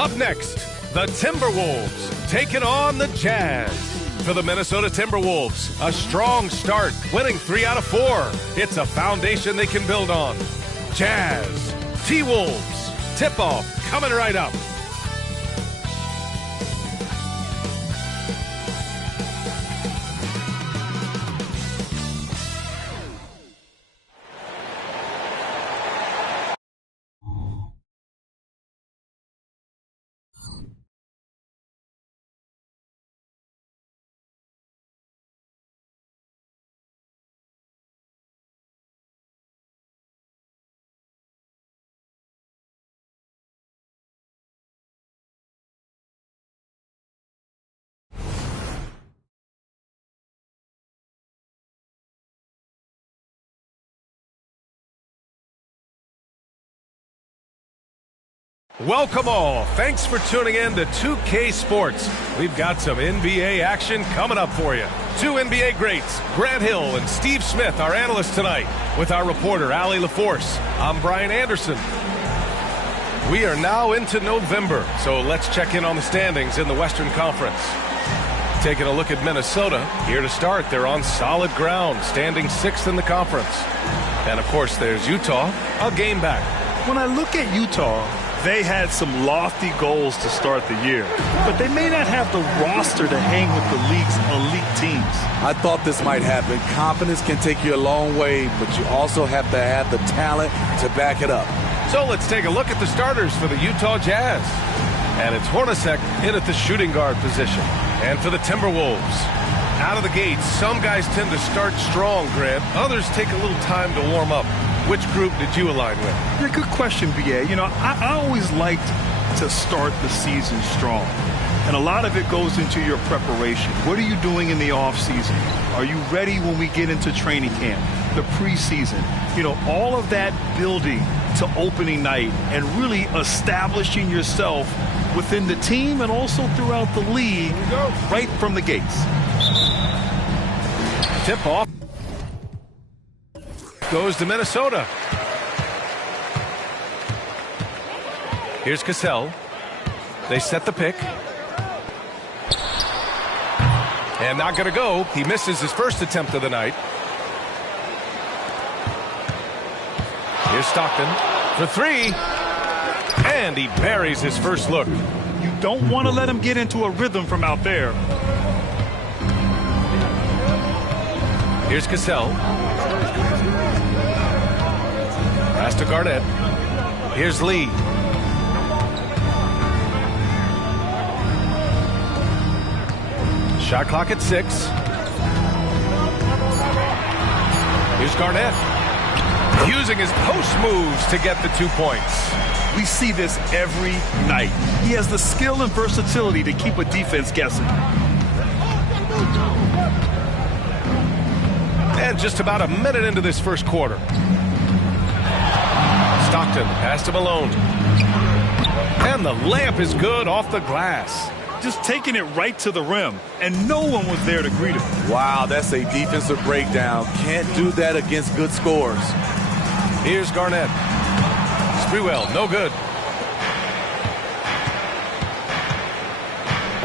Up next, the Timberwolves taking on the Jazz. For the Minnesota Timberwolves, a strong start, winning 3 out of 4. It's a foundation they can build on. Jazz, T-Wolves, tip-off coming right up. Welcome all. Thanks for tuning in to 2K Sports. We've got some NBA action coming up for you. 2 NBA greats, Grant Hill and Steve Smith, our analysts tonight, with our reporter, Allie LaForce. I'm Brian Anderson. We are now into November, so let's check in on the standings in the Western Conference. Taking a look at Minnesota, here to start, they're on solid ground, standing 6th in the conference. And of course, there's Utah, a game back. When I look at Utah, they had some lofty goals to start the year, but they may not have the roster to hang with the league's elite teams. I thought this might happen. Confidence can take you a long way, but you also have to have the talent to back it up. So let's take a look at the starters for the Utah Jazz. And it's Hornacek in at the shooting guard position. And for the Timberwolves, out of the gates, some guys tend to start strong, Grant. Others take a little time to warm up. Which group did you align with? Yeah, good question, B.A. You know, I always liked to start the season strong. And a lot of it goes into your preparation. What are you doing in the offseason? Are you ready when we get into training camp, the preseason? You know, all of that building to opening night and really establishing yourself within the team and also throughout the league right from the gates. Tip off goes to Minnesota. Here's Cassell. They set the pick. And not going to go. He misses his first attempt of the night. Here's Stockton for 3. And he buries his first look. You don't want to let him get into a rhythm from out there. Here's Cassell. Pass to Garnett. Here's Lee. Shot clock at 6. Here's Garnett. Using his post moves to get the 2 points. We see this every night. He has the skill and versatility to keep a defense guessing. And just about a minute into this first quarter. Stockton passed to Malone. And the layup is good off the glass. Just taking it right to the rim, and no one was there to greet him. Wow, that's a defensive breakdown. Can't do that against good scores. Here's Garnett. Sprewell, no good.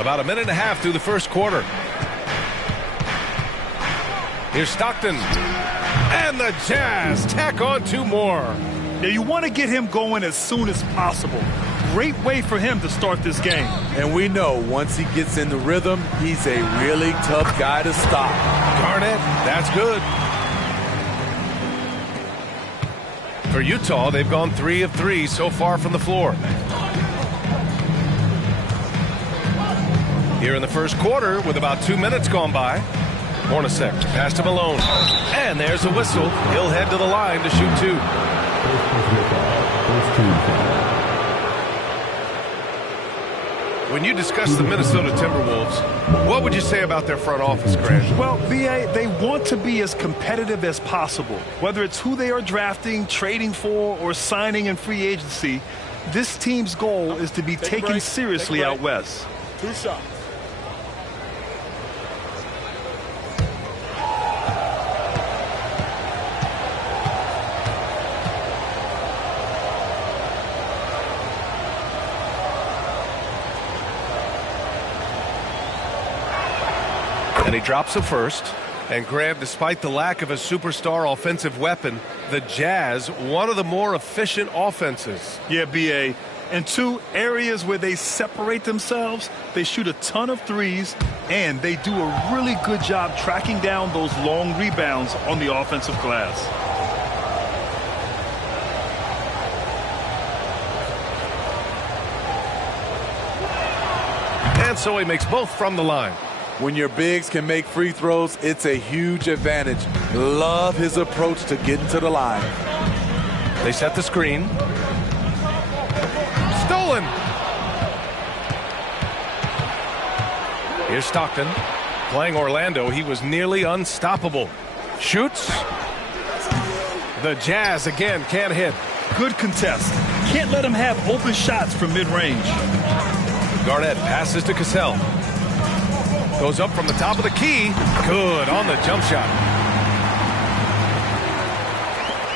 About a minute and a half through the first quarter. Here's Stockton. And the Jazz tack on 2 more. Now you want to get him going as soon as possible. Great way for him to start this game. And we know once he gets in the rhythm, he's a really tough guy to stop. Garnett, that's good. For Utah, they've gone 3 of 3 so far from the floor. Here in the first quarter, with about 2 minutes gone by, Hornacek pass to Malone. And there's a whistle. He'll head to the line to shoot 2. When you discuss the Minnesota Timberwolves, what would you say about their front office, Grant? Well, B.A., they want to be as competitive as possible. Whether it's who they are drafting, trading for, or signing in free agency, this team's goal is to be taken seriously out west. 2 shots. he drops a first. And Graham, despite the lack of a superstar offensive weapon, the Jazz, one of the more efficient offenses. Yeah, B.A. And two areas where they separate themselves, they shoot a ton of threes, and they do a really good job tracking down those long rebounds on the offensive glass. And so he makes both from the line. When your bigs can make free throws, it's a huge advantage. Love his approach to getting to the line. They set the screen. Stolen. Here's Stockton. Playing Orlando, he was nearly unstoppable. Shoots. The Jazz again can't hit. Good contest. Can't let him have open shots from mid-range. Garnett passes to Cassell. Goes up from the top of the key. Good on the jump shot.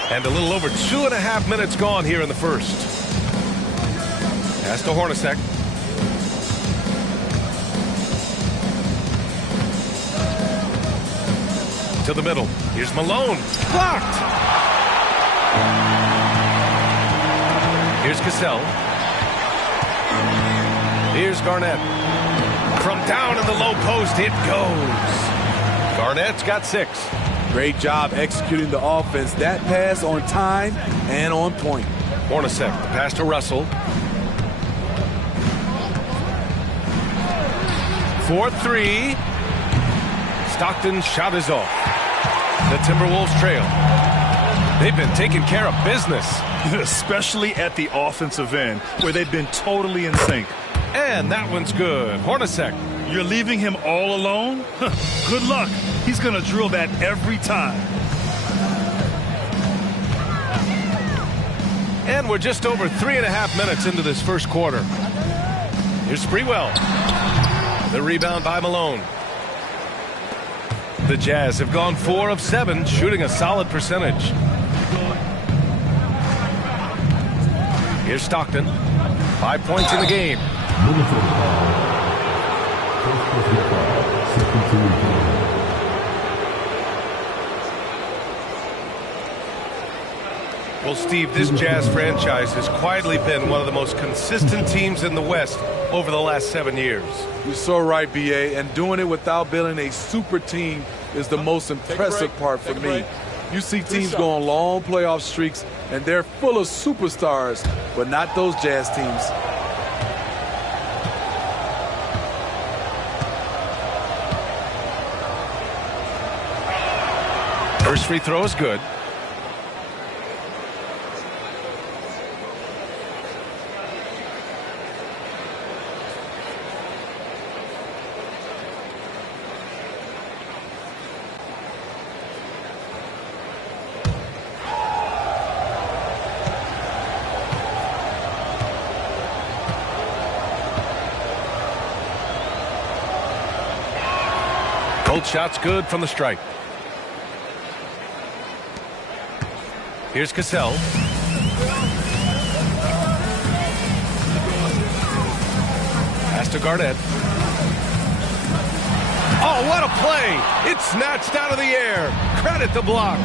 And a little over 2.5 minutes gone here in the first. Pass to Hornacek. To the middle. Here's Malone. Blocked. Here's Cassell. Here's Garnett. From down in the low post, it goes. Garnett's got 6. Great job executing the offense. That pass on time and on point. Hornacek, the pass to Russell. 4-3. Stockton's shot is off. The Timberwolves trail. They've been taking care of business. Especially at the offensive end, where they've been totally in sync. And that one's good. Hornacek. You're leaving him all alone? Good luck. He's going to drill that every time. And we're just over 3.5 minutes into this first quarter. Here's Sprewell. The rebound by Malone. The Jazz have gone 4 of 7, shooting a solid percentage. Here's Stockton. 5 points in the game. Well, Steve, this Jazz franchise has quietly been one of the most consistent teams in the West over the last 7 years. You're so right, B.A., and doing it without building a super team is the most impressive part for me. You see teams go on long playoff streaks, and they're full of superstars, but not those Jazz teams. First free throw is good. Both shots good from the stripe. Here's Cassell. Pass to Garnett. Oh, what a play! It's snatched out of the air. Credit the block.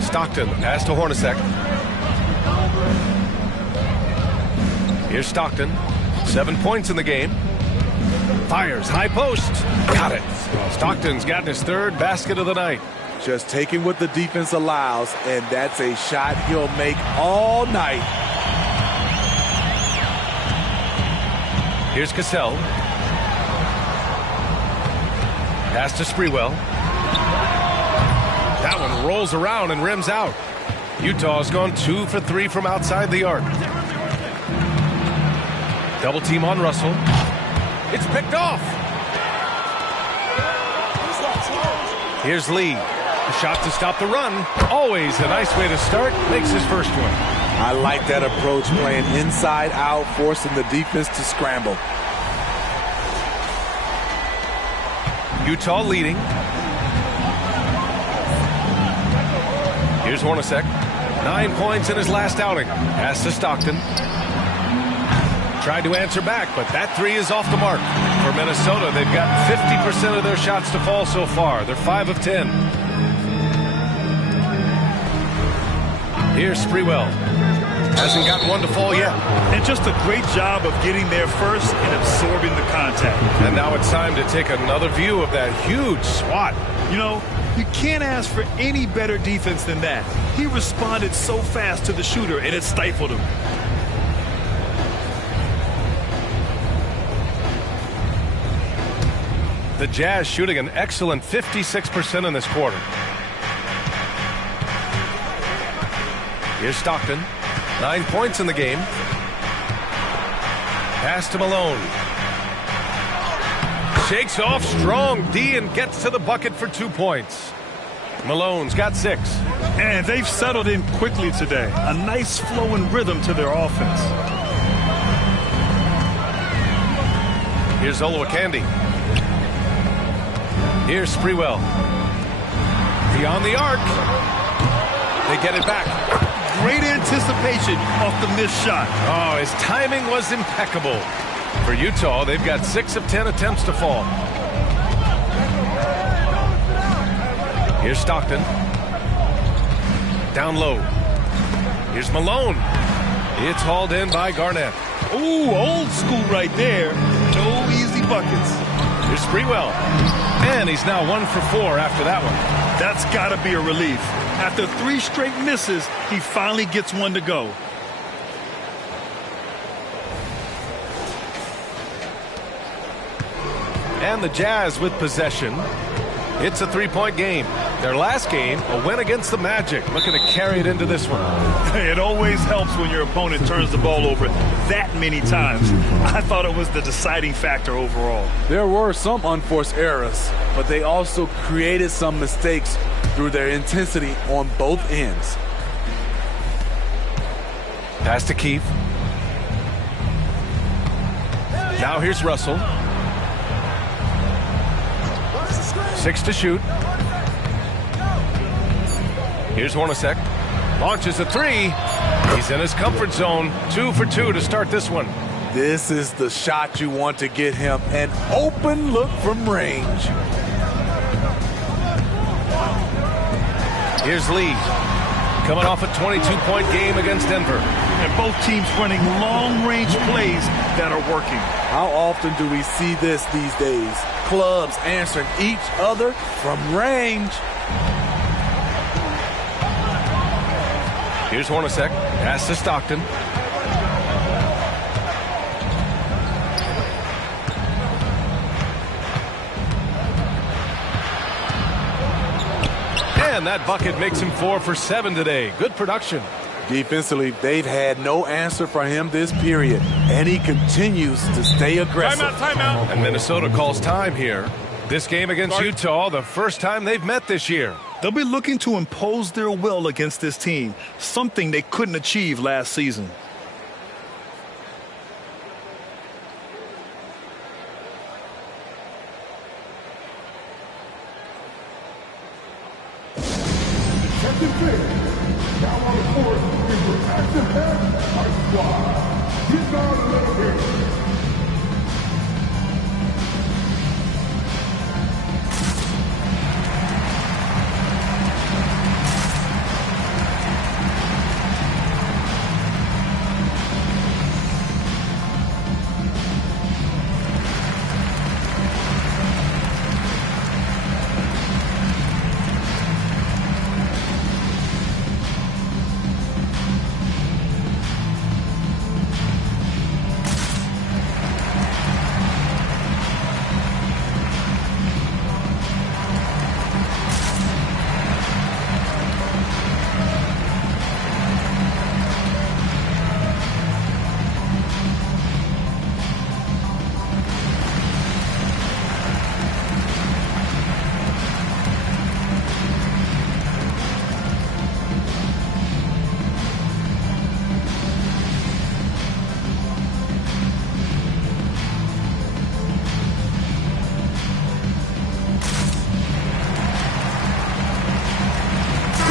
Stockton, pass to Hornacek. Here's Stockton. 7 points in the game. Fires, high post. Got it. Stockton's gotten his 3rd basket of the night. Just taking what the defense allows, and that's a shot he'll make all night. Here's Cassell. Pass to Sprewell. That one rolls around and rims out. Utah's gone 2 for 3 from outside the arc. Double team on Russell. It's picked off. Here's Lee. A shot to stop the run. Always a nice way to start. Makes his first one. I like that approach, playing inside out, forcing the defense to scramble. Utah leading. Here's Hornacek. 9 points in his last outing. Pass to Stockton. Tried to answer back, but that three is off the mark. For Minnesota, they've gotten 50% of their shots to fall so far. They're 5 of 10. Here's Sprewell. Hasn't gotten one to fall yet. And just a great job of getting there first and absorbing the contact. And now it's time to take another view of that huge swat. You know, you can't ask for any better defense than that. He responded so fast to the shooter, and it stifled him. The Jazz shooting an excellent 56% in this quarter. Here's Stockton. 9 points in the game. Pass to Malone. Shakes off strong D and gets to the bucket for 2 points. Malone's got 6. And they've settled in quickly today. A nice flowing rhythm to their offense. Here's Olowokandi. Here's Sprewell. Beyond the arc. They get it back. Great anticipation off the missed shot. Oh, his timing was impeccable. For Utah, they've got 6 of 10 attempts to fall. Here's Stockton. Down low. Here's Malone. It's hauled in by Garnett. Ooh, old school right there. No easy buckets. Here's Sprewell. And he's now 1 for 4 after that one. That's got to be a relief. After 3 straight misses, he finally gets one to go. And the Jazz with possession. It's a 3-point game. Their last game, a win against the Magic. Looking to carry it into this one. It always helps when your opponent turns the ball over that many times. I thought it was the deciding factor overall. There were some unforced errors, but they also created some mistakes through their intensity on both ends. Pass to Keefe. Now here's Russell. 6 to shoot. Here's Hornacek. Launches a 3. He's in his comfort zone. 2 for 2 to start this one. This is the shot you want to get him. An open look from range. Here's Lee. Coming off a 22-point game against Denver. And both teams running long-range plays that are working. How often do we see this these days? Clubs answering each other from range. Here's Hornacek. Pass to Stockton. And that bucket makes him 4 for 7 today. Good production. Defensively, they've had no answer for him this period, and he continues to stay aggressive. Timeout. And Minnesota calls time here. This game against Utah, the first time they've met this year. They'll be looking to impose their will against this team, something they couldn't achieve last season. Now on the court is your action-packed ice squad. Get down a little bit.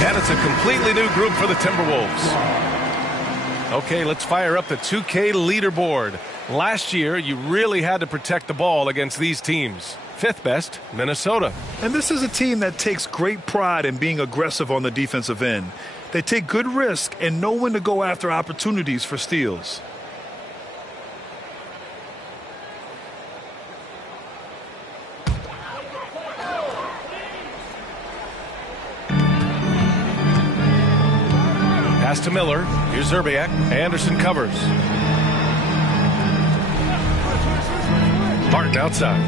And it's a completely new group for the Timberwolves. Okay, let's fire up the 2K leaderboard. Last year, you really had to protect the ball against these teams. 5th best, Minnesota. And this is a team that takes great pride in being aggressive on the defensive end. They take good risk and know when to go after opportunities for steals. Pass to Miller. Here's Zerbiak. Anderson covers. Martin outside.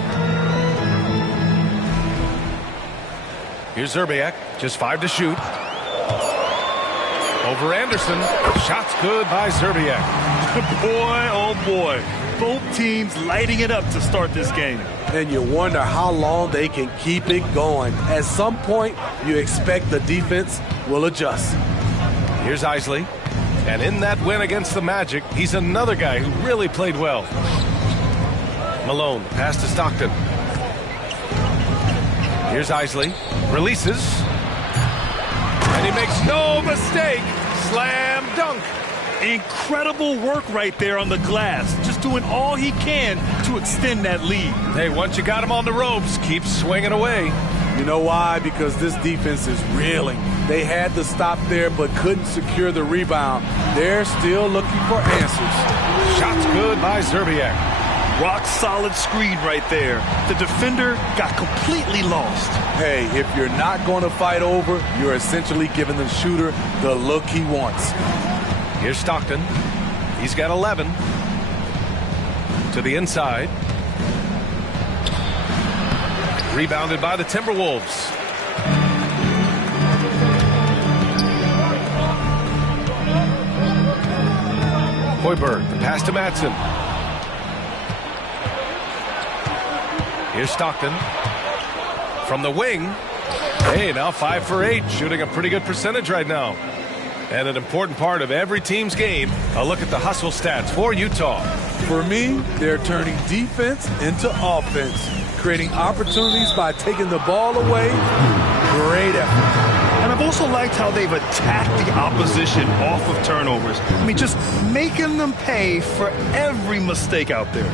Here's Zerbiak. Just 5 to shoot. Over Anderson. Shots good by Zerbiak. Boy, oh boy. Both teams lighting it up to start this game. And you wonder how long they can keep it going. At some point, you expect the defense will adjust. Here's Isley. And in that win against the Magic, he's another guy who really played well. Malone, pass to Stockton. Here's Isley. Releases. And he makes no mistake. Slam dunk. Incredible work right there on the glass. Just doing all he can to extend that lead. Hey, once you got him on the ropes, keep swinging away. You know why? Because this defense is reeling. They had to stop there but couldn't secure the rebound. They're still looking for answers. Shots good by Zerbiak. Rock solid screen right there. The defender got completely lost. Hey, if you're not going to fight over, you're essentially giving the shooter the look he wants. Here's Stockton. He's got 11. To the inside. Rebounded by the Timberwolves. Hoiberg, the pass to Madsen. Here's Stockton. From the wing. Hey, now 5 for 8, shooting a pretty good percentage right now. And an important part of every team's game, a look at the hustle stats for Utah. For me, they're turning defense into offense, creating opportunities by taking the ball away. Great effort. And I've also liked how they've attacked the opposition off of turnovers. I mean, just making them pay for every mistake out there.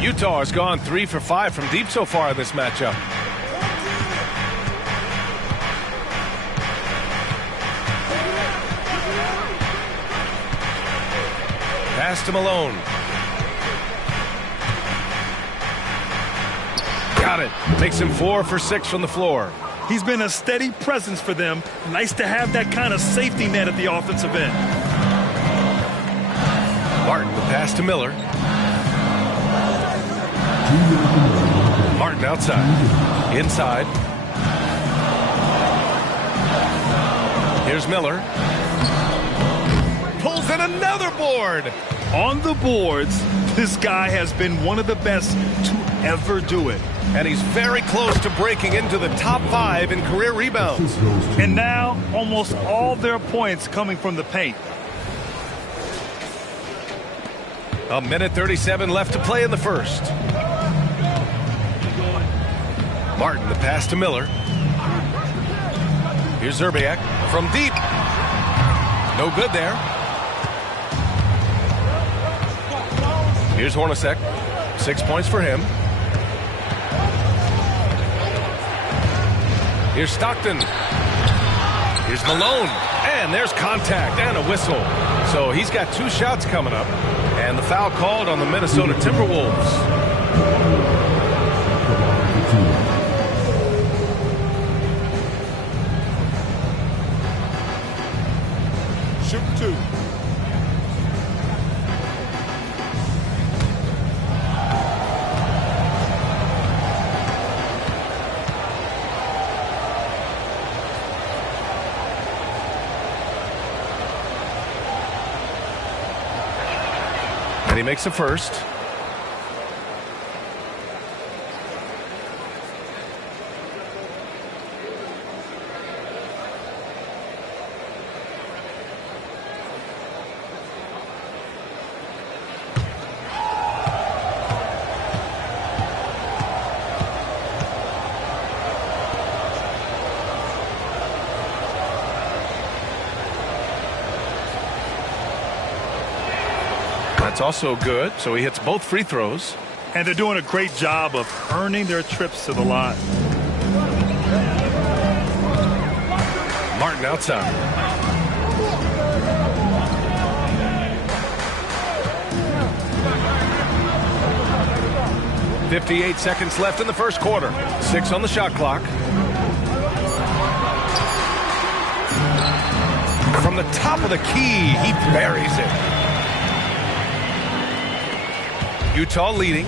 Utah has gone 3 for 5 from deep so far in this matchup. Pass to Malone. Got it. Makes him 4 for 6 from the floor. He's been a steady presence for them. Nice to have that kind of safety net at the offensive end. Martin, the pass to Miller. Martin outside. Inside. Here's Miller. Pulls in another board. On the boards, this guy has been one of the best to ever do it. And he's very close to breaking into the top 5 in career rebounds. And now, almost all their points coming from the paint. A minute 37 left to play in the first. Martin, the pass to Miller. Here's Zerbiak from deep. No good there. Here's Hornacek. 6 points for him. Here's Stockton. Here's Malone. And there's contact and a whistle. So he's got 2 shots coming up. And the foul called on the Minnesota Timberwolves. Shoot 2. And he makes a first. That's also good. So he hits both free throws. And they're doing a great job of earning their trips to the line. Martin outside. .58 seconds left in the first quarter. 6 on the shot clock. From the top of the key, he buries it. Utah leading.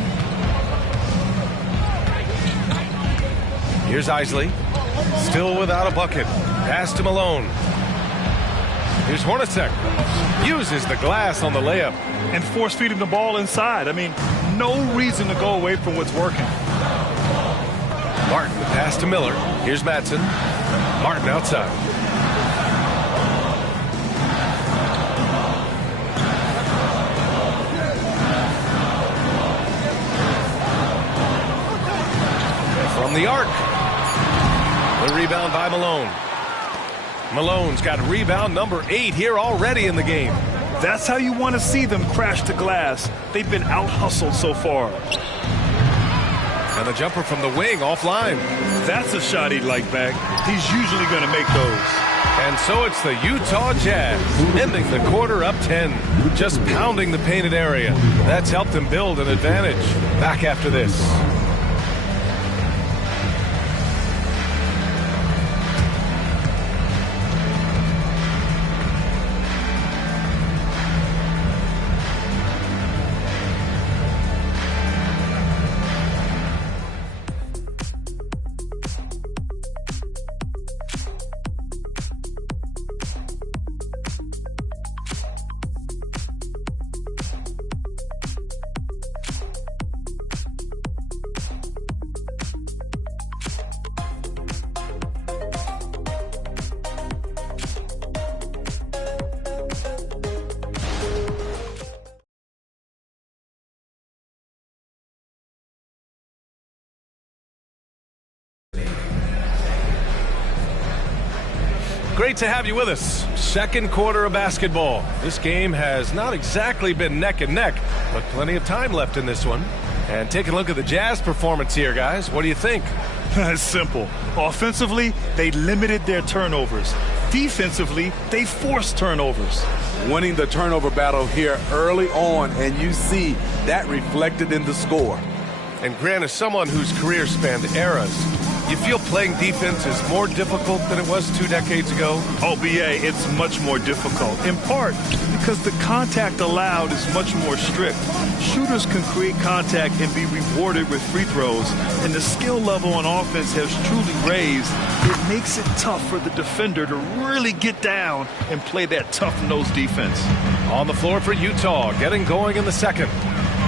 Here's Isley. Still without a bucket. Pass to Malone. Here's Hornacek. Uses the glass on the layup. And force-feeding the ball inside. I mean, no reason to go away from what's working. Martin, the pass to Miller. Here's Madsen. Martin outside. From the arc. The rebound by Malone. Malone's got rebound number 8 here already in the game. That's how you want to see them crash the glass. They've been out-hustled so far. And the jumper from the wing offline. That's a shot he'd like back. He's usually going to make those. And so it's the Utah Jazz ending the quarter up 10. Just pounding the painted area. That's helped them build an advantage. Back after this. Great to have you with us. Second quarter of basketball. This game has not exactly been neck and neck, but plenty of time left in this one. And take a look at the Jazz performance here, guys. What do you think? It's simple. Offensively, they limited their turnovers. Defensively, they forced turnovers. Winning the turnover battle here early on, and you see that reflected in the score. And Grant, as someone whose career spanned eras, you feel playing defense is more difficult than it was 2 decades ago? Oh, BA, it's much more difficult, in part because the contact allowed is much more strict. Shooters can create contact and be rewarded with free throws, and the skill level on offense has truly raised. It makes it tough for the defender to really get down and play that tough-nosed defense. On the floor for Utah, getting going in the second.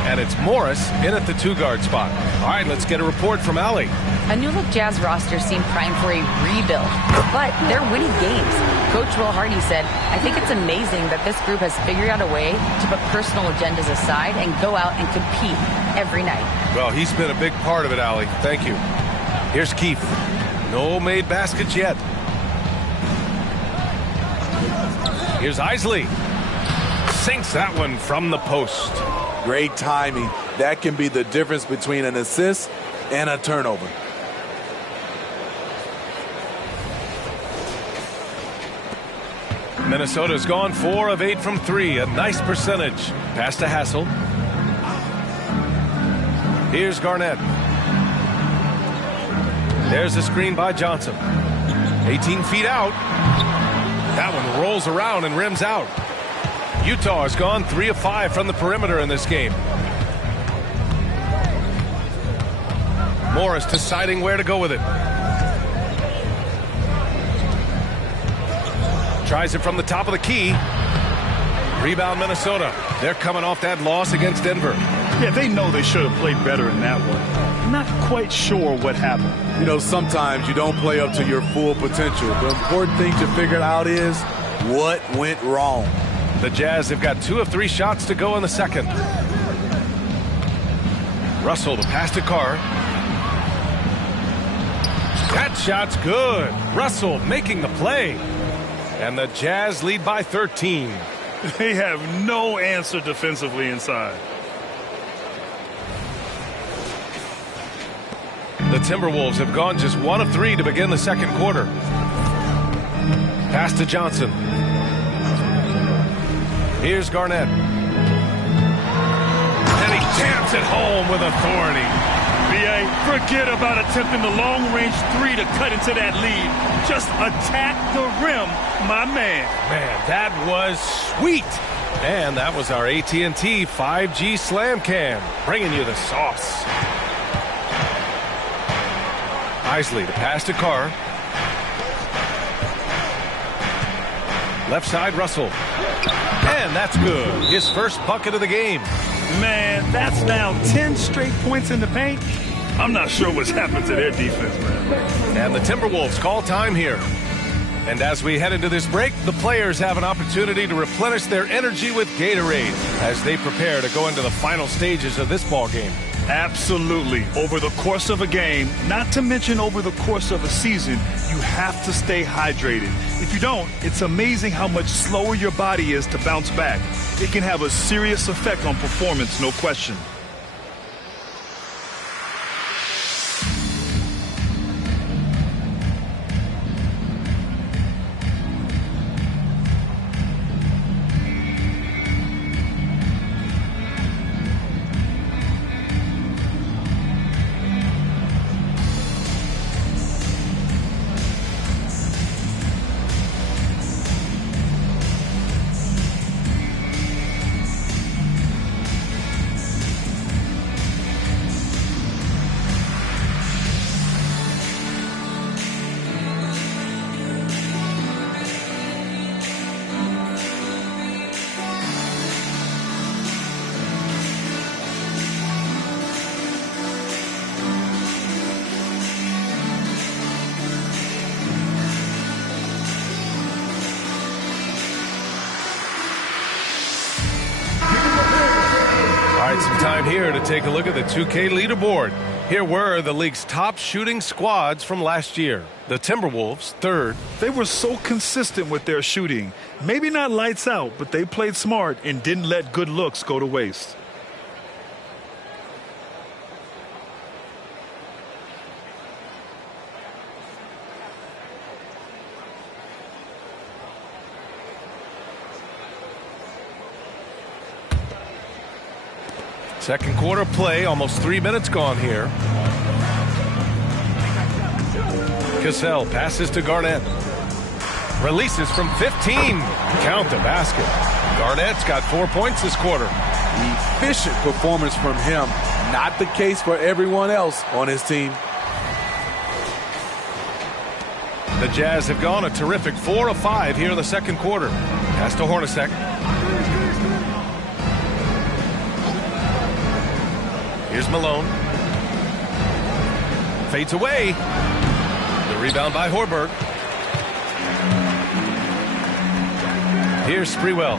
And it's Morris in at the 2-guard spot. All right, let's get a report from Allie. A new-look Jazz roster seemed primed for a rebuild, but they're winning games. Coach Will Hardy said, "I think it's amazing that this group has figured out a way to put personal agendas aside and go out and compete every night." Well, he's been a big part of it, Allie. Thank you. Here's Keith. No made baskets yet. Here's Isley. Sinks that one from the post. Great timing. That can be the difference between an assist and a turnover. Minnesota's gone 4 of 8 from 3. A nice percentage. Pass to Hassel. Here's Garnett. There's a screen by Johnson. 18 feet out. That one rolls around and rims out. Utah has gone 3 of 5 from the perimeter in this game. Morris deciding where to go with it. Tries it from the top of the key. Rebound Minnesota. They're coming off that loss against Denver. Yeah, they know they should have played better in that one. Not quite sure what happened. You know, sometimes you don't play up to your full potential. The important thing to figure out is what went wrong. The Jazz have got 2 of 3 shots to go in the second. Russell to pass to Carr. That shot's good. Russell making the play. And the Jazz lead by 13. They have no answer defensively inside. The Timberwolves have gone just 1 of 3 to begin the second quarter. Pass to Johnson. Here's Garnett. And he jams it home with authority. B.A., forget about attempting the long-range three to cut into that lead. Just attack the rim, my man. Man, that was sweet. And that was our AT&T 5G Slam Cam, bringing you the sauce. Isley to pass to Carr. Left side, Russell. And that's good. His first bucket of the game. Man, that's now 10 straight points in the paint. I'm not sure what's happened to their defense, man. And the Timberwolves call time here. And as we head into this break, the players have an opportunity to replenish their energy with Gatorade as they prepare to go into the final stages of this ball game. Absolutely. Over the course of a game, not to mention over the course of a season, you have to stay hydrated. If you don't, it's amazing how much slower your body is to bounce back. It can have a serious effect on performance, no question. Some time here to take a look at the 2K leaderboard. Here were the league's top shooting squads from last year. The Timberwolves, third. They were so consistent with their shooting. Maybe not lights out, but they played smart and didn't let good looks go to waste. Second quarter play, almost 3 minutes gone here. Cassell passes to Garnett. Releases from 15. Count the basket. Garnett's got 4 points this quarter. Efficient performance from him. Not the case for everyone else on his team. The Jazz have gone a terrific 4 of 5 here in the second quarter. Pass to Hornacek. Here's Malone. Fades away. The rebound by Horberg. Here's Sprewell.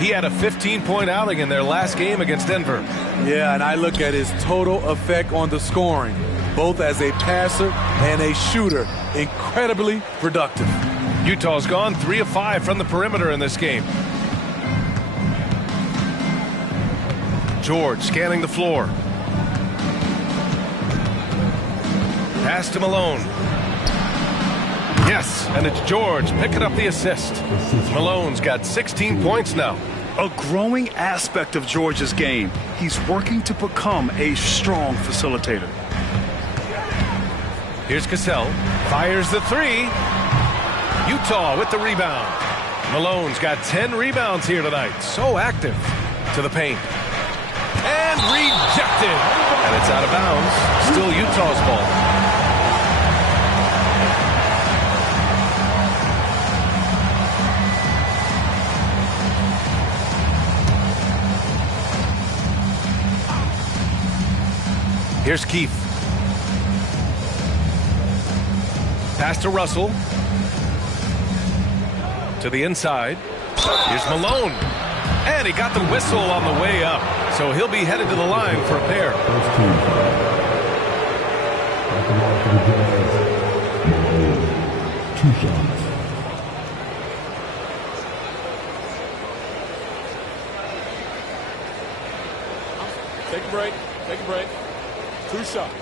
He had a 15-point outing in their last game against Denver. Yeah, and I look at his total effect on the scoring, both as a passer and a shooter. Incredibly productive. Utah's gone 3 of 5 from the perimeter in this game. George scanning the floor. Pass to Malone. Yes, and it's George picking up the assist. Malone's got 16 points now. A growing aspect of George's game. He's working to become a strong facilitator. Here's Cassell. Fires the three. Utah with the rebound. Malone's got 10 rebounds here tonight. So active. To the paint. And rejected. And it's out of bounds. Still Utah's ball. Here's Keith. Pass to Russell. To the inside. Here's Malone. And he got the whistle on the way up. So he'll be headed to the line for a pair. a break. Take a break. 2 shots.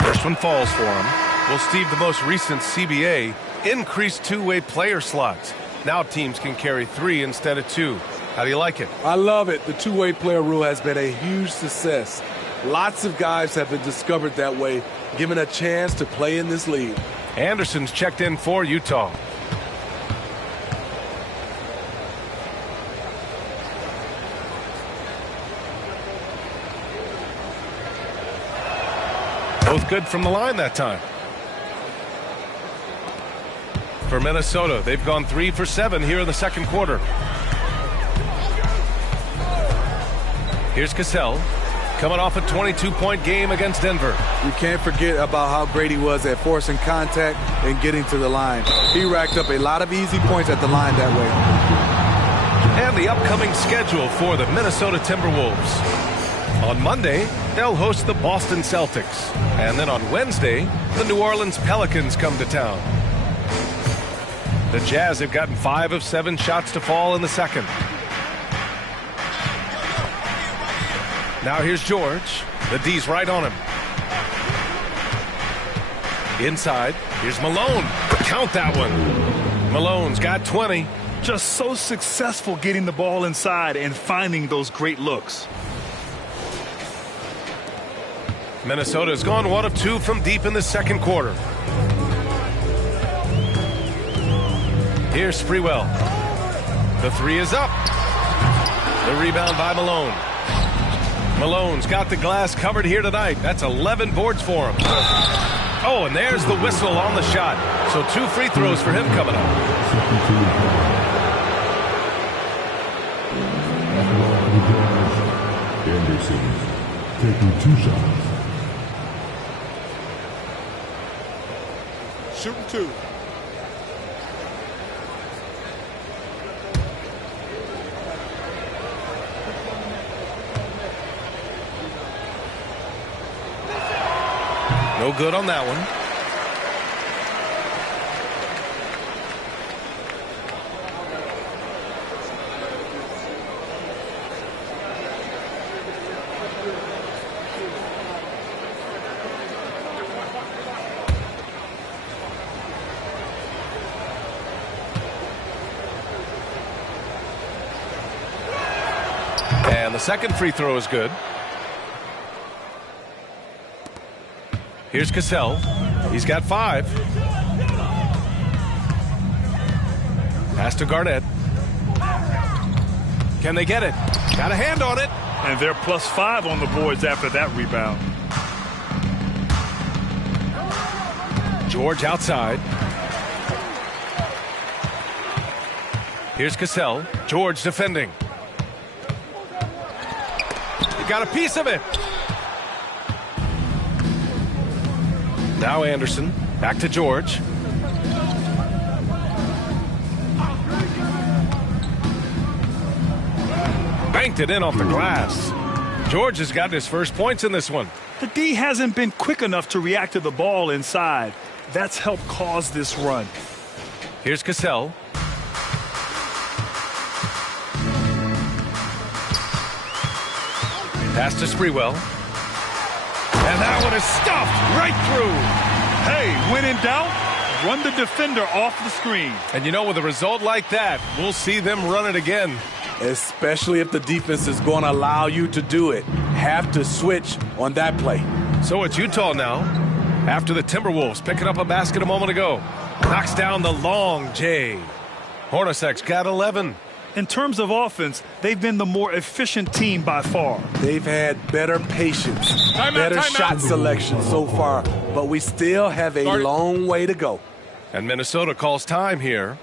First one falls for him. Well, Steve, the most recent CBA increased two-way player slots. Now teams can carry 3 instead of 2. How do you like it? I love it. The two-way player rule has been a huge success. Lots of guys have been discovered that way, given a chance to play in this league. Anderson's checked in for Utah. Both good from the line that time. For Minnesota, they've gone 3 for 7 here in the second quarter. Here's Cassell, coming off a 22-point game against Denver. You can't forget about how great he was at forcing contact and getting to the line. He racked up a lot of easy points at the line that way. And the upcoming schedule for the Minnesota Timberwolves. On Monday, they'll host the Boston Celtics. And then on Wednesday, the New Orleans Pelicans come to town. The Jazz have gotten 5 of 7 shots to fall in the second. Now here's George. The D's right on him. Inside, here's Malone. Count that one. Malone's got 20. Just so successful getting the ball inside and finding those great looks. Minnesota's gone 1 of 2 from deep in the second quarter. Here's Sprewell. The 3 is up. The rebound by Malone. Malone's got the glass covered here tonight. That's 11 boards for him. Oh, and there's the whistle on the shot. So 2 free throws for him coming up. Anderson taking 2 shots. Shooting 2. No good on that one. And the second free throw is good. Here's Cassell. He's got 5. Pass to Garnett. Can they get it? Got a hand on it. And they're +5 on the boards after that rebound. George outside. Here's Cassell. George defending. He got a piece of it. Now Anderson, back to George. Banked it in off the glass. George has gotten his first points in this one. The D hasn't been quick enough to react to the ball inside. That's helped cause this run. Here's Cassell. Pass to Sprewell. And that one is stuffed right through. Hey, when in doubt, run the defender off the screen. And you know, with a result like that, we'll see them run it again. Especially if the defense is going to allow you to do it. Have to switch on that play. So it's Utah now. After the Timberwolves picking up a basket a moment ago. Knocks down the long J. Hornacek's got 11. In terms of offense, they've been the more efficient team by far. They've had better patience, better shot selection so far, but we still have a long way to go. And Minnesota calls time here.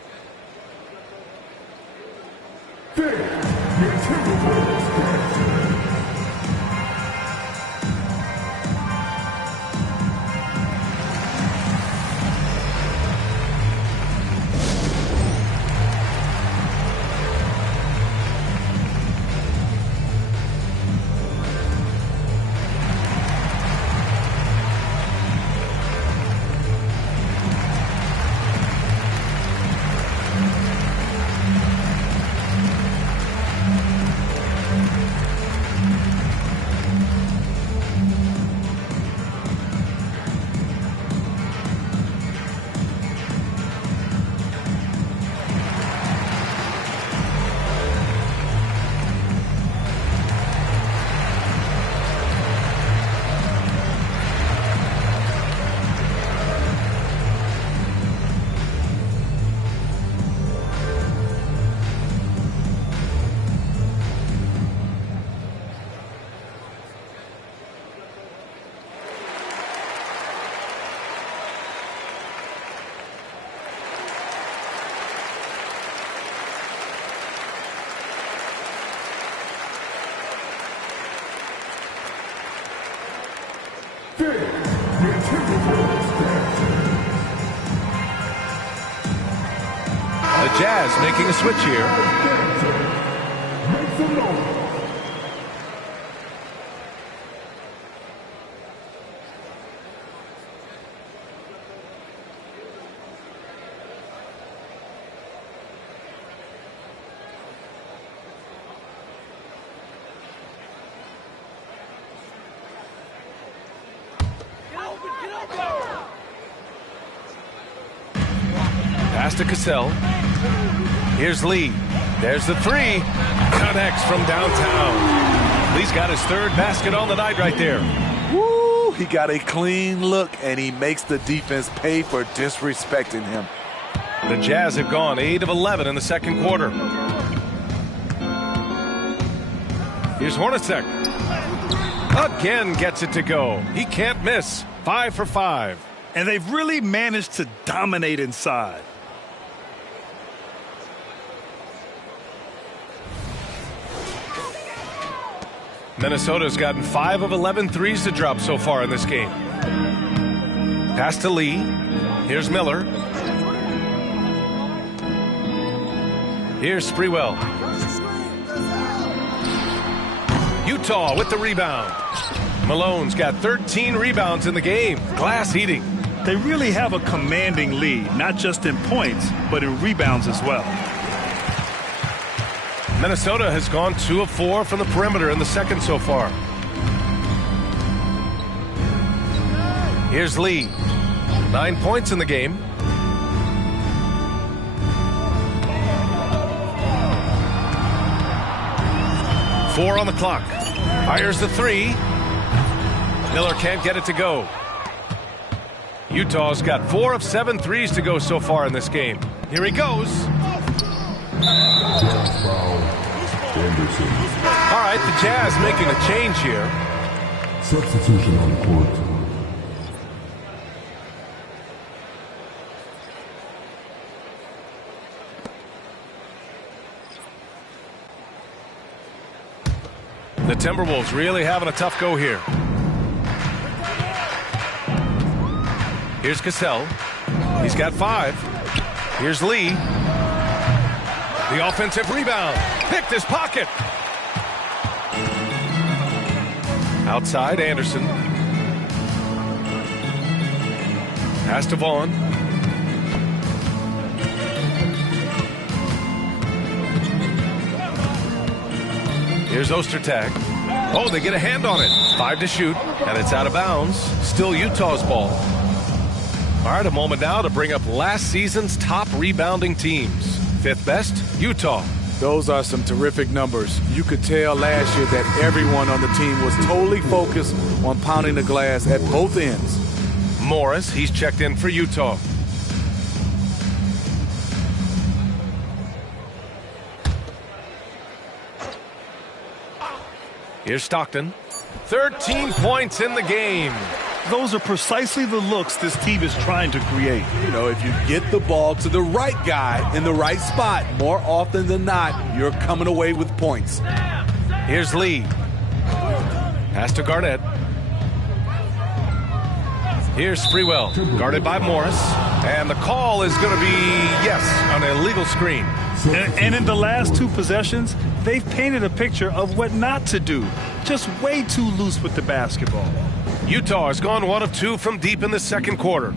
Dave, the Timberwolves dancing. The Jazz making a switch here. Dancing. Make some noise. Pass to Cassell. Here's Lee. There's the three. Connects from downtown. Lee's got his third basket on the night right there. Woo! He got a clean look, and he makes the defense pay for disrespecting him. The Jazz have gone 8 of 11 in the second quarter. Here's Hornacek. Again gets it to go. He can't miss. 5 for 5. And they've really managed to dominate inside. Minnesota's gotten 5 of 11 threes to drop so far in this game. Pass to Lee. Here's Miller. Here's Sprewell. Utah with the rebound. Malone's got 13 rebounds in the game. Glass eating. They really have a commanding lead, not just in points, but in rebounds as well. Minnesota has gone 2 of 4 from the perimeter in the second so far. Here's Lee. 9 points in the game. Four on the clock. Fires the three. Miller can't get it to go. Utah's got 4 of 7 threes to go so far in this game. Here he goes. All right, the Jazz making a change here. Substitution on court. The Timberwolves really having a tough go here. Here's Cassell. He's got 5. Here's Lee. The offensive rebound. Picked his pocket. Outside, Anderson. Pass to Vaughn. Here's Ostertag. Oh, they get a hand on it. 5 to shoot, and it's out of bounds. Still Utah's ball. All right, a moment now to bring up last season's top rebounding teams. 5th best, Utah. Those are some terrific numbers. You could tell last year that everyone on the team was totally focused on pounding the glass at both ends. Morris, he's checked in for Utah. Here's Stockton. 13 points in the game. Those are precisely the looks this team is trying to create. You know, if you get the ball to the right guy in the right spot, more often than not, you're coming away with points. Here's Lee. Pass to Garnett. Here's Sprewell, guarded by Morris. And the call is going to be, yes, an illegal screen. And in the last 2 possessions, they've painted a picture of what not to do. Just way too loose with the basketball. Utah has gone 1 of 2 from deep in the second quarter.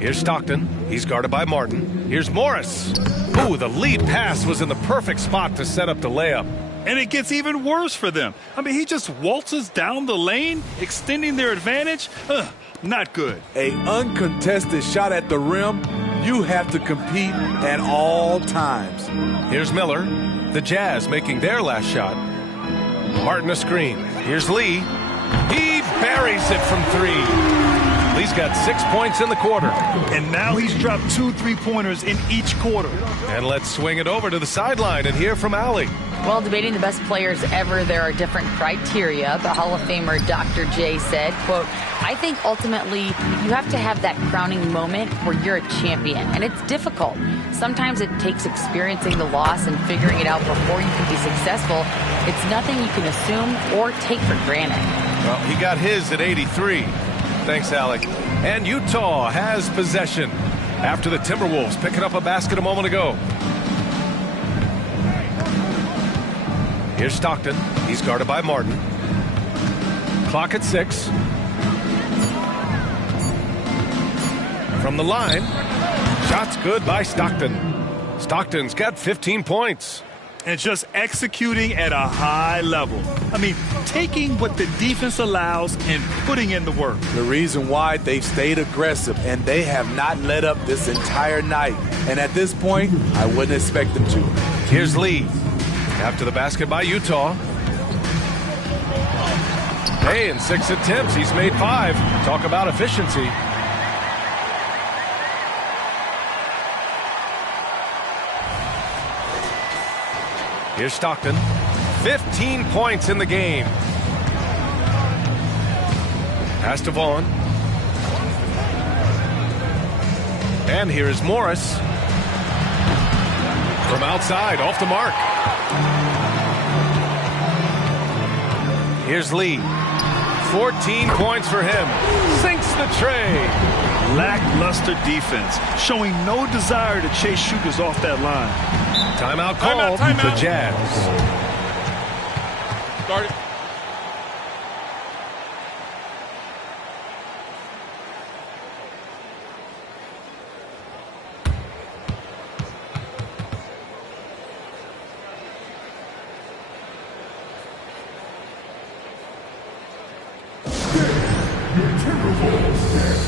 Here's Stockton. He's guarded by Martin. Here's Morris. Ooh, the lead pass was in the perfect spot to set up the layup. And it gets even worse for them. I mean, he just waltzes down the lane, extending their advantage. Not good. A uncontested shot at the rim, you have to compete at all times. Here's Miller. The Jazz making their last shot. Martin a screen. Here's Lee. He buries it from 3. Lee's got 6 points in the quarter. And now he's dropped 2 3-pointers in each quarter. And let's swing it over to the sideline and hear from Allie. Well, debating the best players ever, there are different criteria. The Hall of Famer Dr. J said, quote, I think ultimately you have to have that crowning moment where you're a champion, and it's difficult. Sometimes it takes experiencing the loss and figuring it out before you can be successful. It's nothing you can assume or take for granted. Well, he got his at 83. Thanks, Alec. And Utah has possession after the Timberwolves picking up a basket a moment ago. Here's Stockton. He's guarded by Martin. Clock at 6. From the line. Shot's good by Stockton. Stockton's got 15 points. And just executing at a high level. I mean, taking what the defense allows and putting in the work. The reason why they've stayed aggressive and they have not let up this entire night. And at this point, I wouldn't expect them to. Here's Lee. After the basket by Utah. Hey, in 6 attempts, he's made 5. Talk about efficiency. Here's Stockton. 15 points in the game. Pass to Vaughn. And here is Morris. From outside, off the mark. Here's Lee. 14 points for him. Sinks the tray. Lackluster defense, showing no desire to chase shooters off that line. Timeout called. Timeout. The Jazz. Start it. Your Timberwolves dance.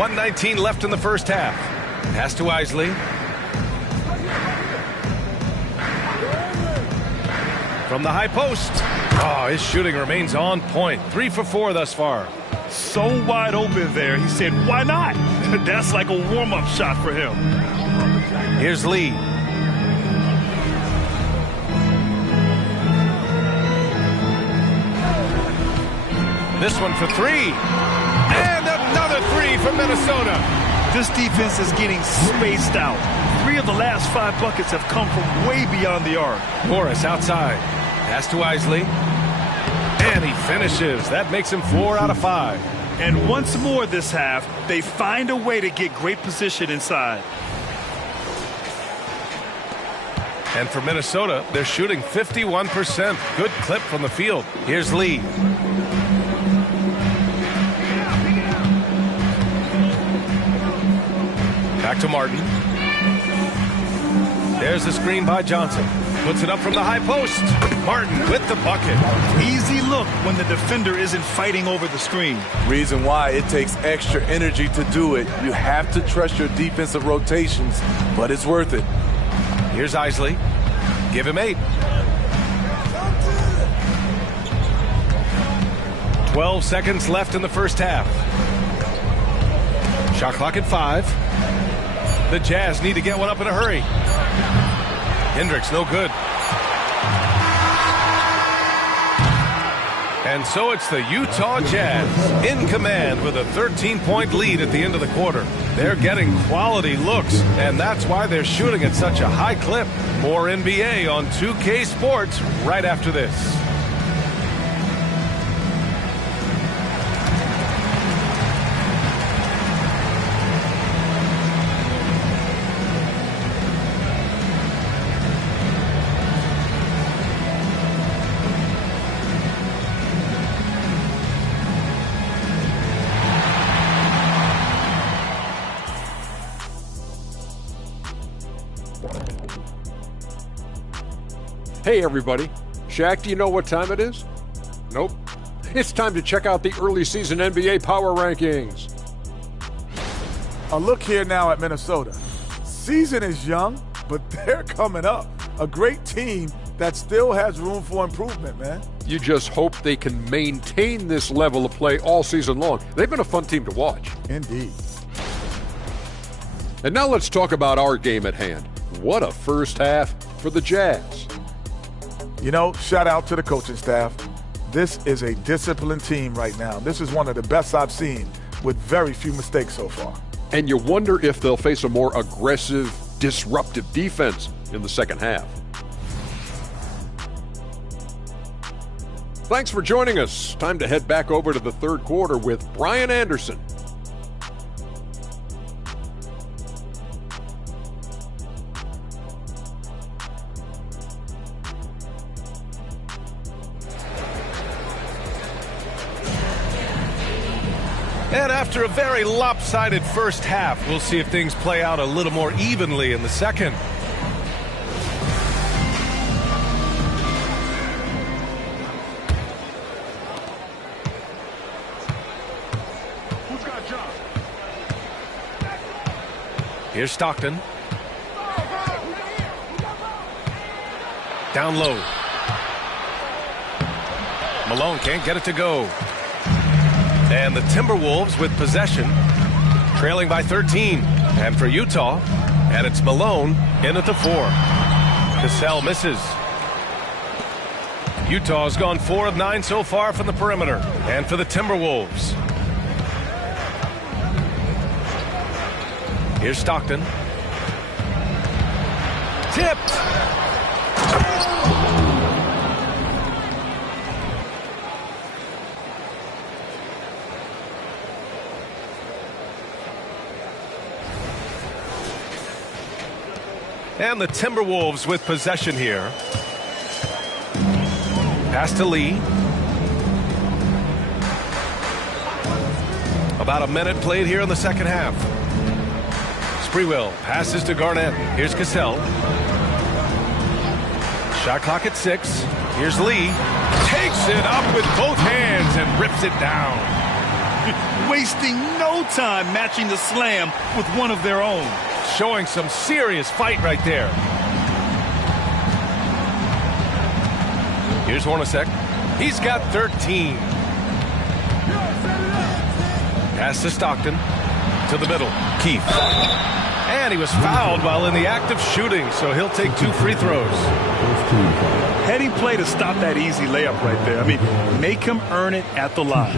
1:19 left in the first half. Pass to Isley. From the high post. Oh, his shooting remains on point. 3 for 4 thus far. So wide open there. He said, why not? That's like a warm-up shot for him. Here's Lee. This one for 3. And another 3 from Minnesota. This defense is getting spaced out. 3 of the last 5 buckets have come from way beyond the arc. Morris outside. Pass to Isley. And he finishes. That makes him 4 out of 5. And once more this half, they find a way to get great position inside. And for Minnesota, they're shooting 51%. Good clip from the field. Here's Lee. Back to Martin. There's the screen by Johnson. Puts it up from the high post. Martin with the bucket. Easy look when the defender isn't fighting over the screen. Reason why it takes extra energy to do it. You have to trust your defensive rotations, but it's worth it. Here's Isley. Give him 8. 12 seconds left in the first half. Shot clock at 5. The Jazz need to get one up in a hurry. Hendricks, no good. And so it's the Utah Jazz in command with a 13-point lead at the end of the quarter. They're getting quality looks, and that's why they're shooting at such a high clip. More NBA on 2K Sports right after this. Hey everybody, Shaq, do you know what time it is? Nope. It's time to check out the early season NBA Power Rankings. A look here now at Minnesota. Season is young, but they're coming up. A great team that still has room for improvement, man. You just hope they can maintain this level of play all season long. They've been a fun team to watch. Indeed. And now let's talk about our game at hand. What a first half for the Jazz. You know, shout out to the coaching staff. This is a disciplined team right now. This is one of the best I've seen with very few mistakes so far. And you wonder if they'll face a more aggressive, disruptive defense in the second half. Thanks for joining us. Time to head back over to the third quarter with Brian Anderson. And after a very lopsided first half, we'll see if things play out a little more evenly in the second. Who's got a job? Here's Stockton. Down low. Malone can't get it to go. And the Timberwolves with possession, trailing by 13. And for Utah, and it's Malone in at the 4. Cassell misses. Utah's gone 4 of 9 so far from the perimeter. And for the Timberwolves, here's Stockton. Tipped. And the Timberwolves with possession here. Pass to Lee. About a minute played here in the second half. Sprewell passes to Garnett. Here's Cassell. Shot clock at 6. Here's Lee. Takes it up with both hands and rips it down. Wasting no time matching the slam with one of their own. Showing some serious fight right there. Here's Hornacek. He's got 13. Pass to Stockton. To the middle. Keith. And he was fouled while in the act of shooting, so he'll take 2 free throws. Heady play to stop that easy layup right there. I mean, make him earn it at the line.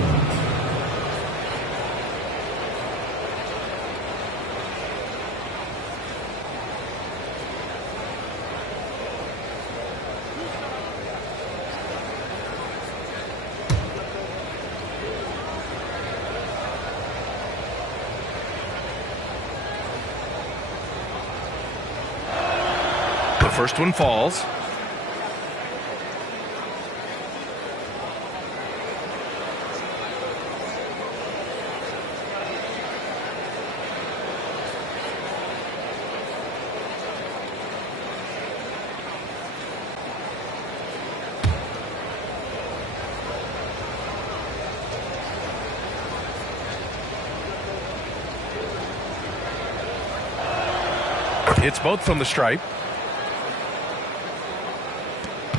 First one falls. Hits both from the stripe.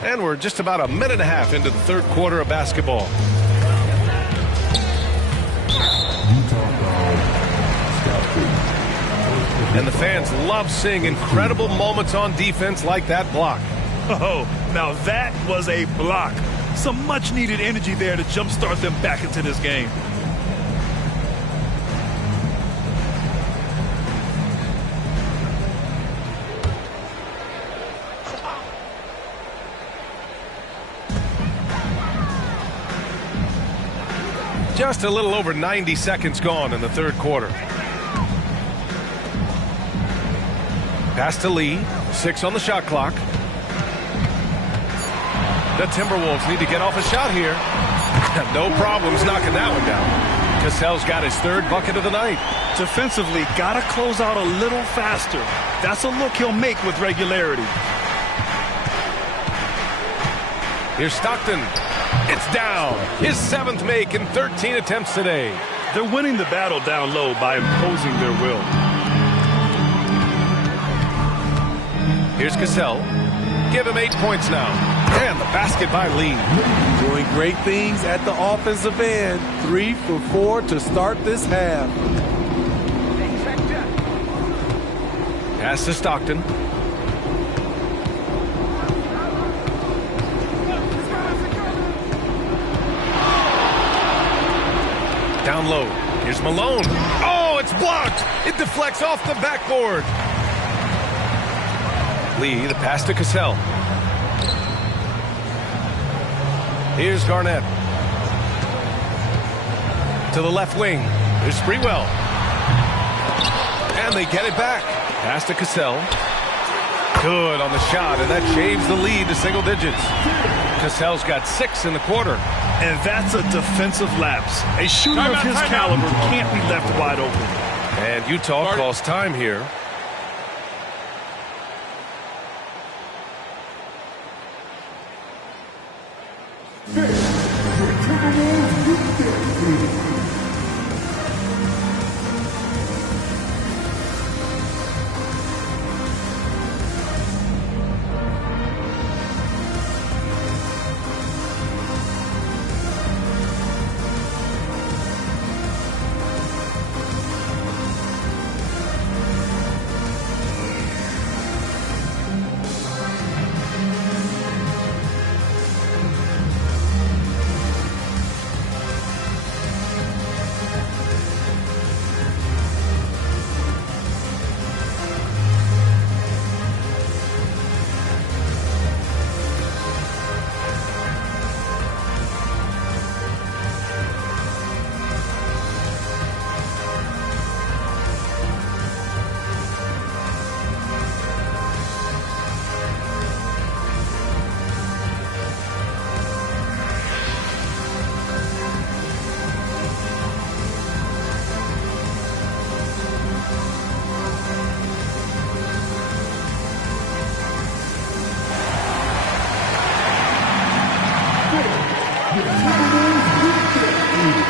And we're just about a minute and a half into the third quarter of basketball. And the fans love seeing incredible moments on defense like that block. Oh, now that was a block. Some much-needed energy there to jumpstart them back into this game. Just a little over 90 seconds gone in the third quarter. Pass to Lee. 6 on the shot clock. The Timberwolves need to get off a shot here. No problems knocking that one down. Cassell's got his third bucket of the night. Defensively, got to close out a little faster. That's a look he'll make with regularity. Here's Stockton. It's down. His 7th make in 13 attempts today. They're winning the battle down low by imposing their will. Here's Cassell. Give him 8 points now. And the basket by Lee. Doing great things at the offensive end. 3 for 4 to start this half. Pass to Stockton. Down low. Here's Malone. Oh, it's blocked. It deflects off the backboard. Lee, the pass to Cassell. Here's Garnett. To the left wing. Here's Sprewell. And they get it back. Pass to Cassell. Good on the shot, and that shaves the lead to single digits. Cassell's got 6 in the quarter. And that's a defensive lapse. A shooter of his caliber can't be left wide open. And Utah calls time here.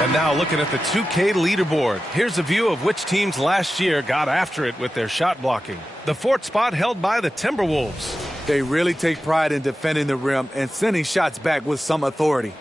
And now looking at the 2K leaderboard. Here's a view of which teams last year got after it with their shot blocking. The 4th spot held by the Timberwolves. They really take pride in defending the rim and sending shots back with some authority.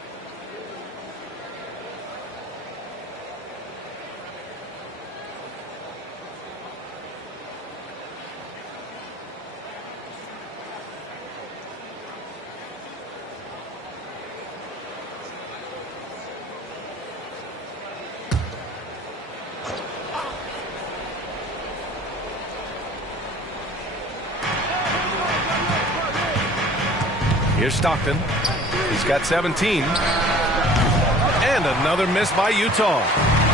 Here's Stockton. He's got 17. And another miss by Utah.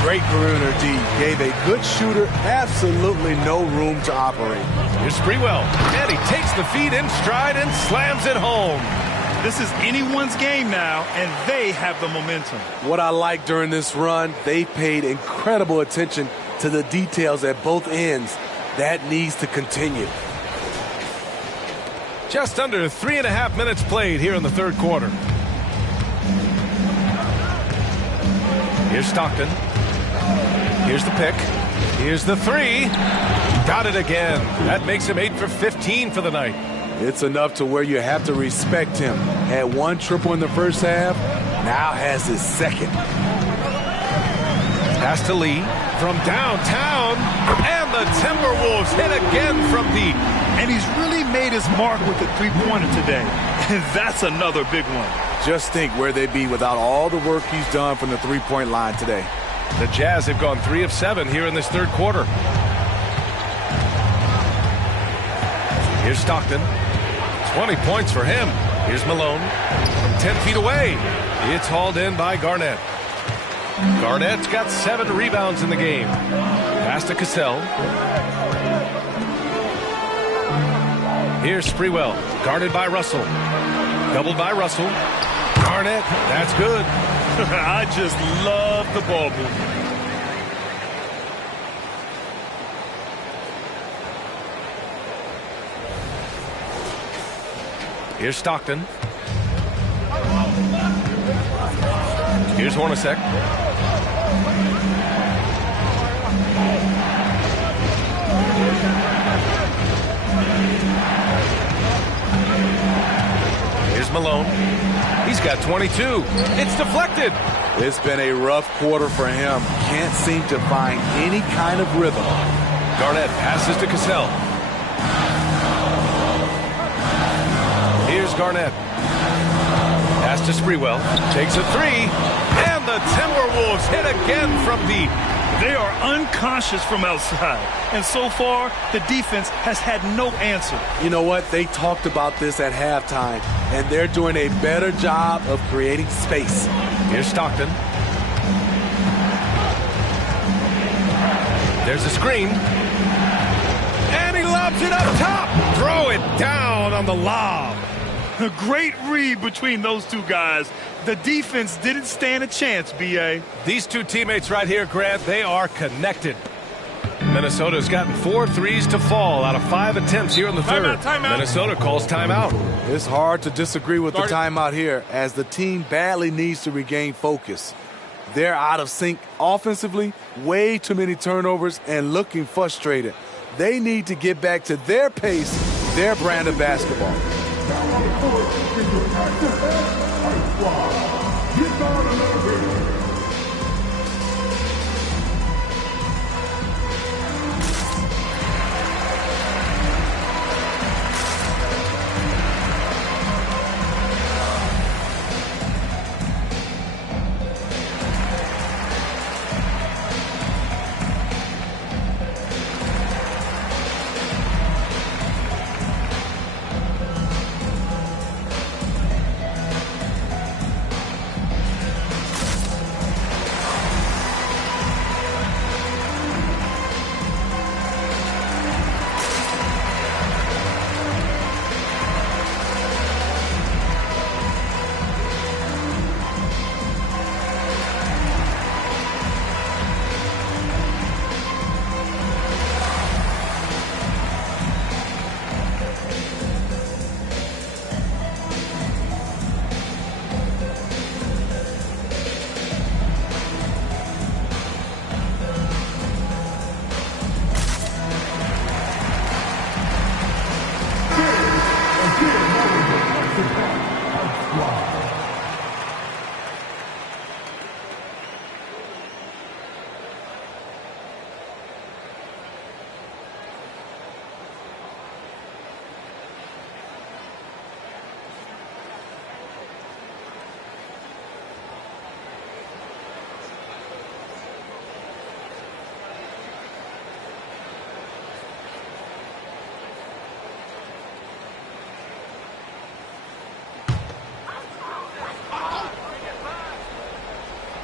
Great perimeter D. Gave a good shooter absolutely no room to operate. Here's Sprewell. And he takes the feed in stride and slams it home. This is anyone's game now, and they have the momentum. What I like during this run, they paid incredible attention to the details at both ends. That needs to continue. Just under 3.5 minutes played here in the third quarter. Here's Stockton. Here's the pick. Here's the three. Got it again. That makes him 8 for 15 for the night. It's enough to where you have to respect him. Had one triple in the first half, now has his second. Pass to Lee from downtown, and the Timberwolves hit again from deep. And he's really made his mark with the three-pointer today. And that's another big one. Just think where they'd be without all the work he's done from the three-point line today. The Jazz have gone 3 of 7 here in this third quarter. Here's Stockton. 20 points for him. Here's Malone from 10 feet away. It's hauled in by Garnett. Garnett's got 7 rebounds in the game. Pass to Cassell. Here's Sprewell, guarded by Russell. Doubled by Russell. Garnett, that's good. I just love the ball movement. Here's Stockton. Here's Hornacek. Here's Malone. He's got 22. It's deflected. It's been a rough quarter for him. Can't seem to find any kind of rhythm. Garnett passes to Cassell. Here's Garnett. Pass to Sprewell. Takes a 3. And the Timberwolves hit again from deep. They are unconscious from outside. And so far, the defense has had no answer. You know what? They talked about this at halftime, and they're doing a better job of creating space. Here's Stockton. There's a screen. And he lobs it up top. Throw it down on the lob. A great read between those two guys. The defense didn't stand a chance, B.A. These two teammates right here, Grant, they are connected. Minnesota's gotten 4 threes to fall out of 5 attempts here in the third. Timeout. Minnesota calls timeout. It's hard to disagree with the timeout here, as the team badly needs to regain focus. They're out of sync offensively, way too many turnovers, and looking frustrated. They need to get back to their pace, their brand of basketball.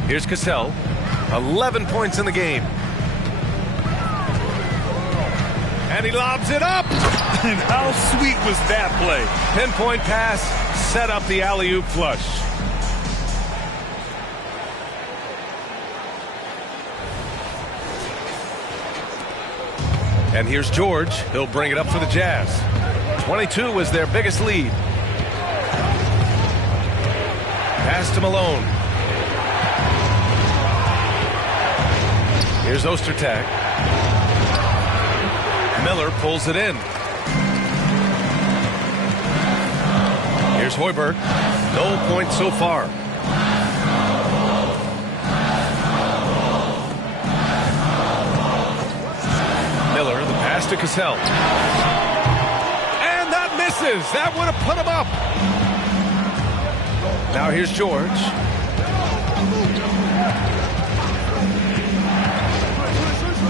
Here's Cassell. 11 points in the game. And he lobs it up. And how sweet was that play? Pinpoint pass, set up the alley-oop flush. And here's George. He'll bring it up for the Jazz. 22 was their biggest lead. Pass to Malone. Here's Ostertag. Miller pulls it in. Here's Hoiberg. No points so far. Miller, the pass to Cassell. And that misses. That would have put him up. Now here's George.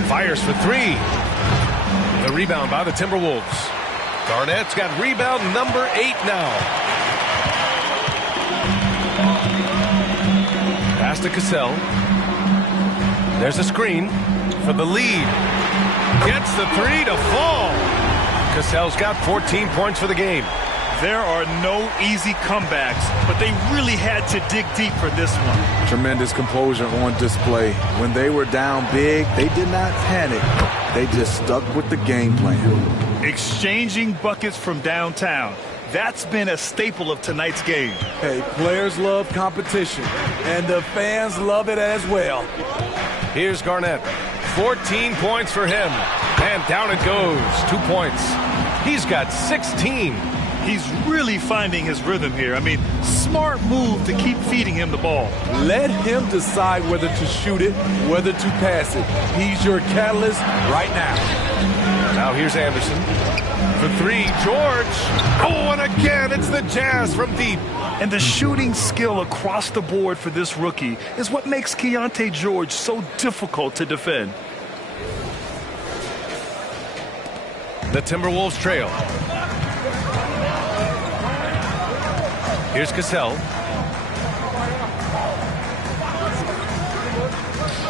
Fires for three. The rebound by the Timberwolves. Garnett's got rebound number 8 now. Pass to Cassell. There's a screen for the lead. Gets the three to fall. Cassell's got 14 points for the game. There are no easy comebacks, but they really had to dig deep for this one. Tremendous composure on display. When they were down big, they did not panic. They just stuck with the game plan. Exchanging buckets from downtown. That's been a staple of tonight's game. Hey, players love competition, and the fans love it as well. Here's Garnett. 14 points for him. And down it goes. 2 points. He's got 16. He's really finding his rhythm here. I mean, smart move to keep feeding him the ball. Let him decide whether to shoot it, whether to pass it. He's your catalyst right now. Now here's Anderson. For three, George. Oh, and again, it's the Jazz from deep. And the shooting skill across the board for this rookie is what makes Keyonte George so difficult to defend. The Timberwolves trail. Here's Cassell.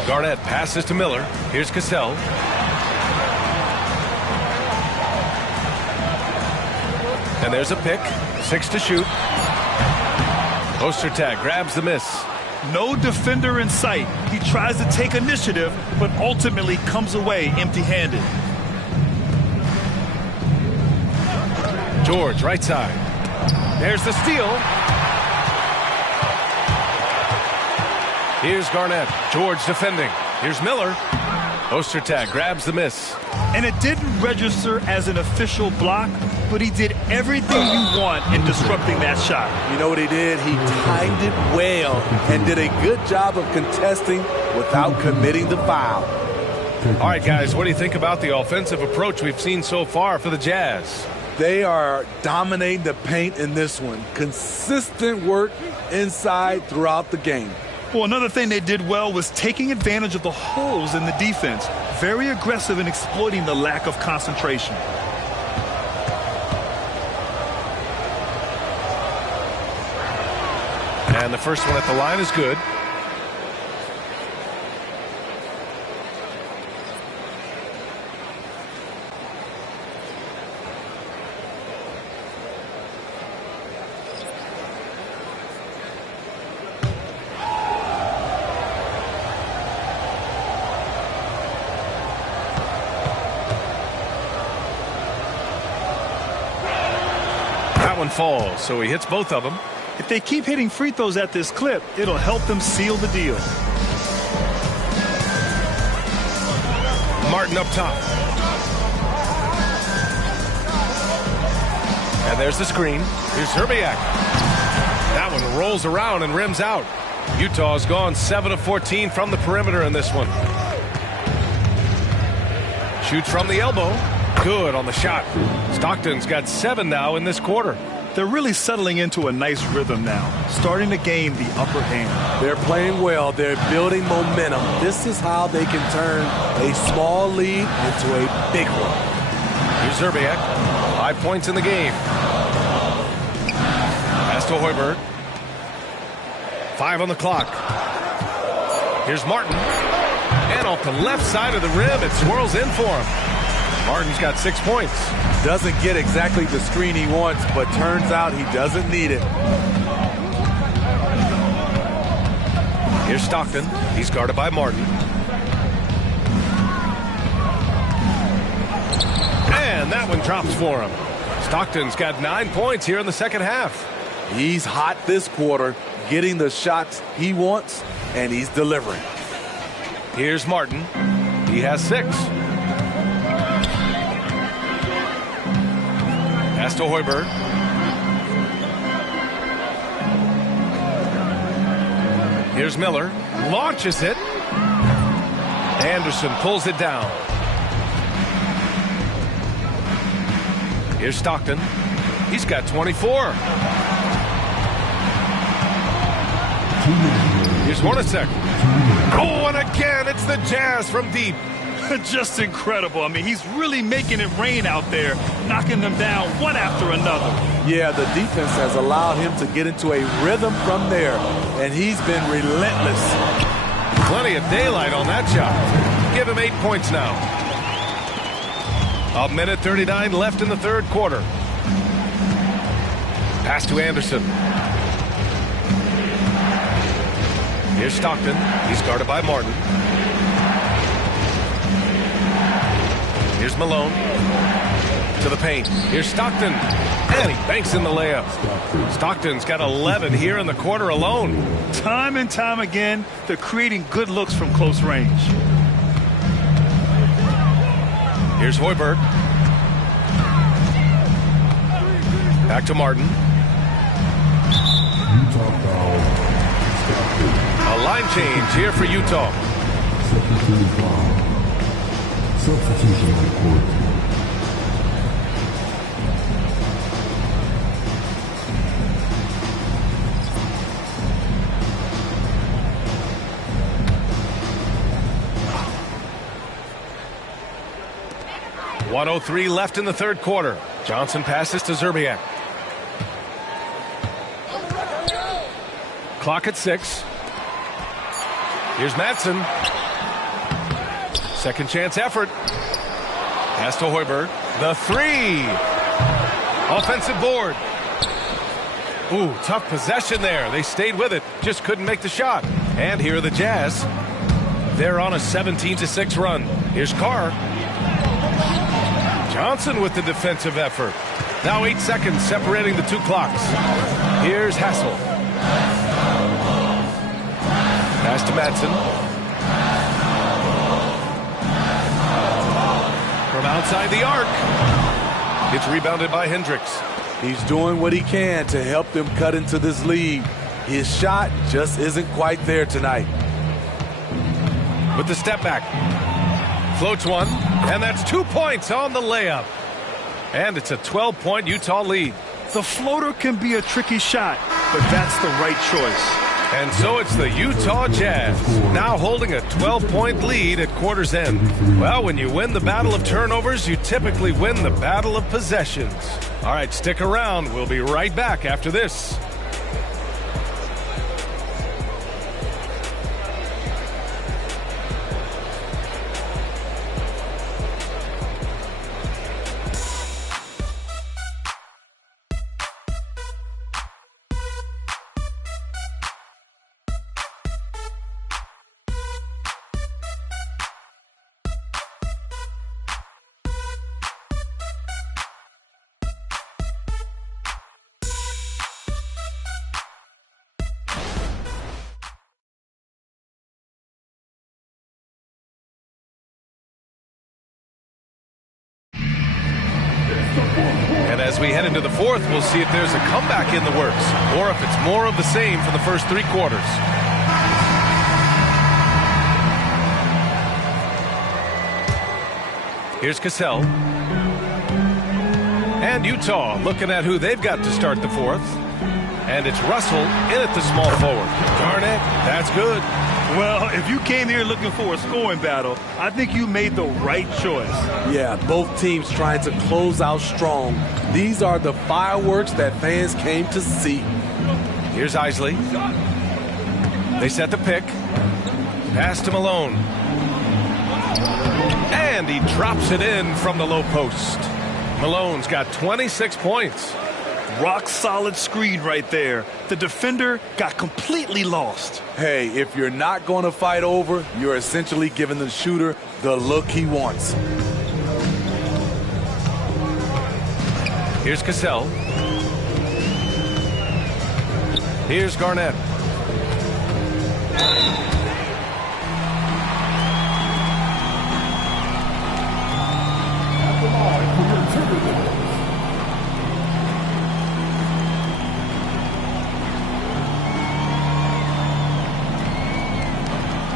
Garnett passes to Miller. Here's Cassell. And there's a pick. 6 to shoot. Ostertag grabs the miss. No defender in sight. He tries to take initiative, but ultimately comes away empty-handed. George, right side. There's the steal. Here's Garnett. George defending. Here's Miller. Ostertag grabs the miss. And it didn't register as an official block, but he did everything you want in disrupting that shot. You know what he did? He timed it well and did a good job of contesting without committing the foul. All right, guys, what do you think about the offensive approach we've seen so far for the Jazz? They are dominating the paint in this one. Consistent work inside throughout the game. Well, another thing they did well was taking advantage of the holes in the defense. Very aggressive in exploiting the lack of concentration. And the first one at the line is good. That one falls, so he hits both of them. If they keep hitting free throws at this clip, it'll help them seal the deal. Martin up top. And there's the screen. Here's Zerbiak. That one rolls around and rims out. Utah's gone 7 of 14 from the perimeter in this one. Shoots from the elbow. Good on the shot. Stockton's got 7 now in this quarter. They're really settling into a nice rhythm now, starting to gain the upper hand. They're playing well. They're building momentum. This is how they can turn a small lead into a big one. Here's Zerbiak. 5 points in the game. Pass to Hoiberg. 5 on the clock. Here's Martin. And off the left side of the rim, it swirls in for him. Martin's got 6 points. Doesn't get exactly the screen he wants, but turns out he doesn't need it. Here's Stockton. He's guarded by Martin. And that one drops for him. Stockton's got 9 points here in the second half. He's hot this quarter, getting the shots he wants, and he's delivering. Here's Martin. He has 6. Pass to Hoiberg. Here's Miller. Launches it. Anderson pulls it down. Here's Stockton. He's got 24. Here's Hornacek. Oh, and again, it's the Jazz from deep. Just incredible. I mean, he's really making it rain out there, knocking them down one after another. Yeah, the defense has allowed him to get into a rhythm from there, and he's been relentless. Plenty of daylight on that shot. Give him 8 points now. 1:39 left in the third quarter. Pass to Anderson. Here's Stockton. He's guarded by Martin. Here's Malone. To the paint. Here's Stockton. And he banks in the layup. Stockton's got 11 here in the quarter alone. Time and time again, they're creating good looks from close range. Here's Hoiberg. Back to Martin. A line change here for Utah. Substitution on the court. .103 left in the third quarter. Johnson passes to Zerbiak. Clock at 6. Here's Madsen. Second chance effort. Pass to Hoiberg. The 3. Offensive board. Ooh, tough possession there. They stayed with it. Just couldn't make the shot. And here are the Jazz. They're on a 17-6 run. Here's Carr. Johnson with the defensive effort. Now 8 seconds separating the two clocks. Here's Hassel. Pass to Madsen. From outside the arc. It's rebounded by Hendricks. He's doing what he can to help them cut into this lead. His shot just isn't quite there tonight. With the step back. Floats one, and that's 2 points on the layup. And it's a 12-point Utah lead. The floater can be a tricky shot, but that's the right choice. And so it's the Utah Jazz, now holding a 12-point lead at quarter's end. Well, when you win the battle of turnovers, you typically win the battle of possessions. All right, stick around. We'll be right back after this. And as we head into the fourth, we'll see if there's a comeback in the works or if it's more of the same for the first 3 quarters. Here's Cassell. And Utah looking at who they've got to start the fourth. And it's Russell in at the small forward. Garnett, that's good. Well, if you came here looking for a scoring battle, I think you made the right choice. Yeah, both teams trying to close out strong. These are the fireworks that fans came to see. Here's Isley. They set the pick. Pass to Malone. And he drops it in from the low post. Malone's got 26 points. Rock solid screen right there. The defender got completely lost. Hey, if you're not going to fight over, you're essentially giving the shooter the look he wants. Here's Cassell. Here's Garnett.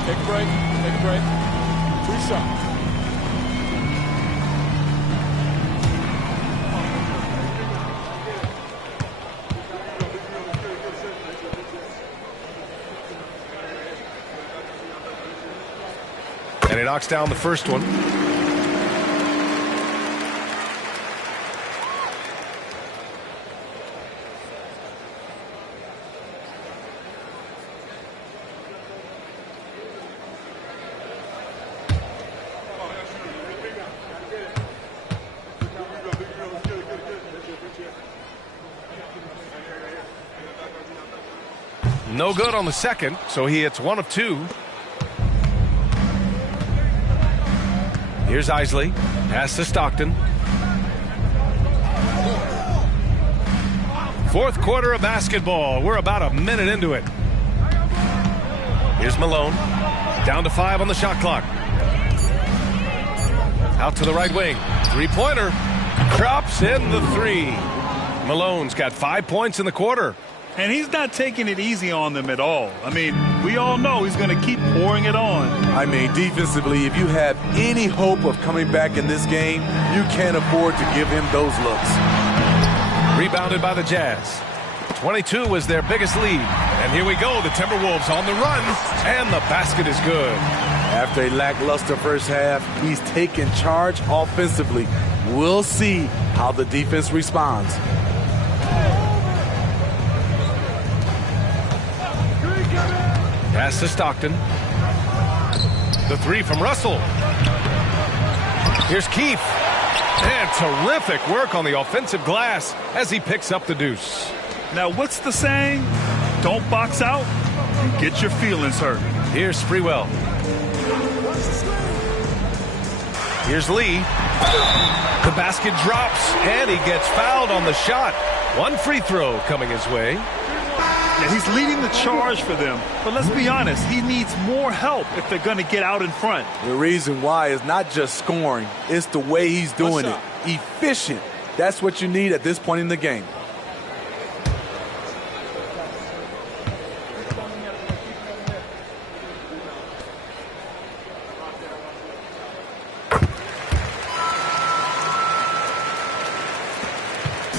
Take a break. Take a break. 2 shots. And he knocks down the first one. No good on the second, so he hits 1 of 2. Here's Isley. Pass to Stockton. Fourth quarter of basketball. We're about a minute into it. Here's Malone. Down to 5 on the shot clock. Out to the right wing. Three-pointer. Drops in the 3. Malone's got 5 points in the quarter. And he's not taking it easy on them at all. I mean, we all know he's going to keep pouring it on. I mean, defensively, if you have any hope of coming back in this game, you can't afford to give him those looks. Rebounded by the Jazz. 22 was their biggest lead. And here we go, the Timberwolves on the run, and the basket is good. After a lackluster first half, he's taken charge offensively. We'll see how the defense responds. Pass to Stockton. The 3 from Russell. Here's Keefe. And terrific work on the offensive glass as he picks up the deuce. Now, what's the saying? Don't box out, you get your feelings hurt. Here's Sprewell. Here's Lee. The basket drops, and he gets fouled on the shot. 1 free throw coming his way. And he's leading the charge for them. But let's be honest, he needs more help if they're going to get out in front. The reason why is not just scoring, it's the way he's doing it. Efficient. That's what you need at this point in the game.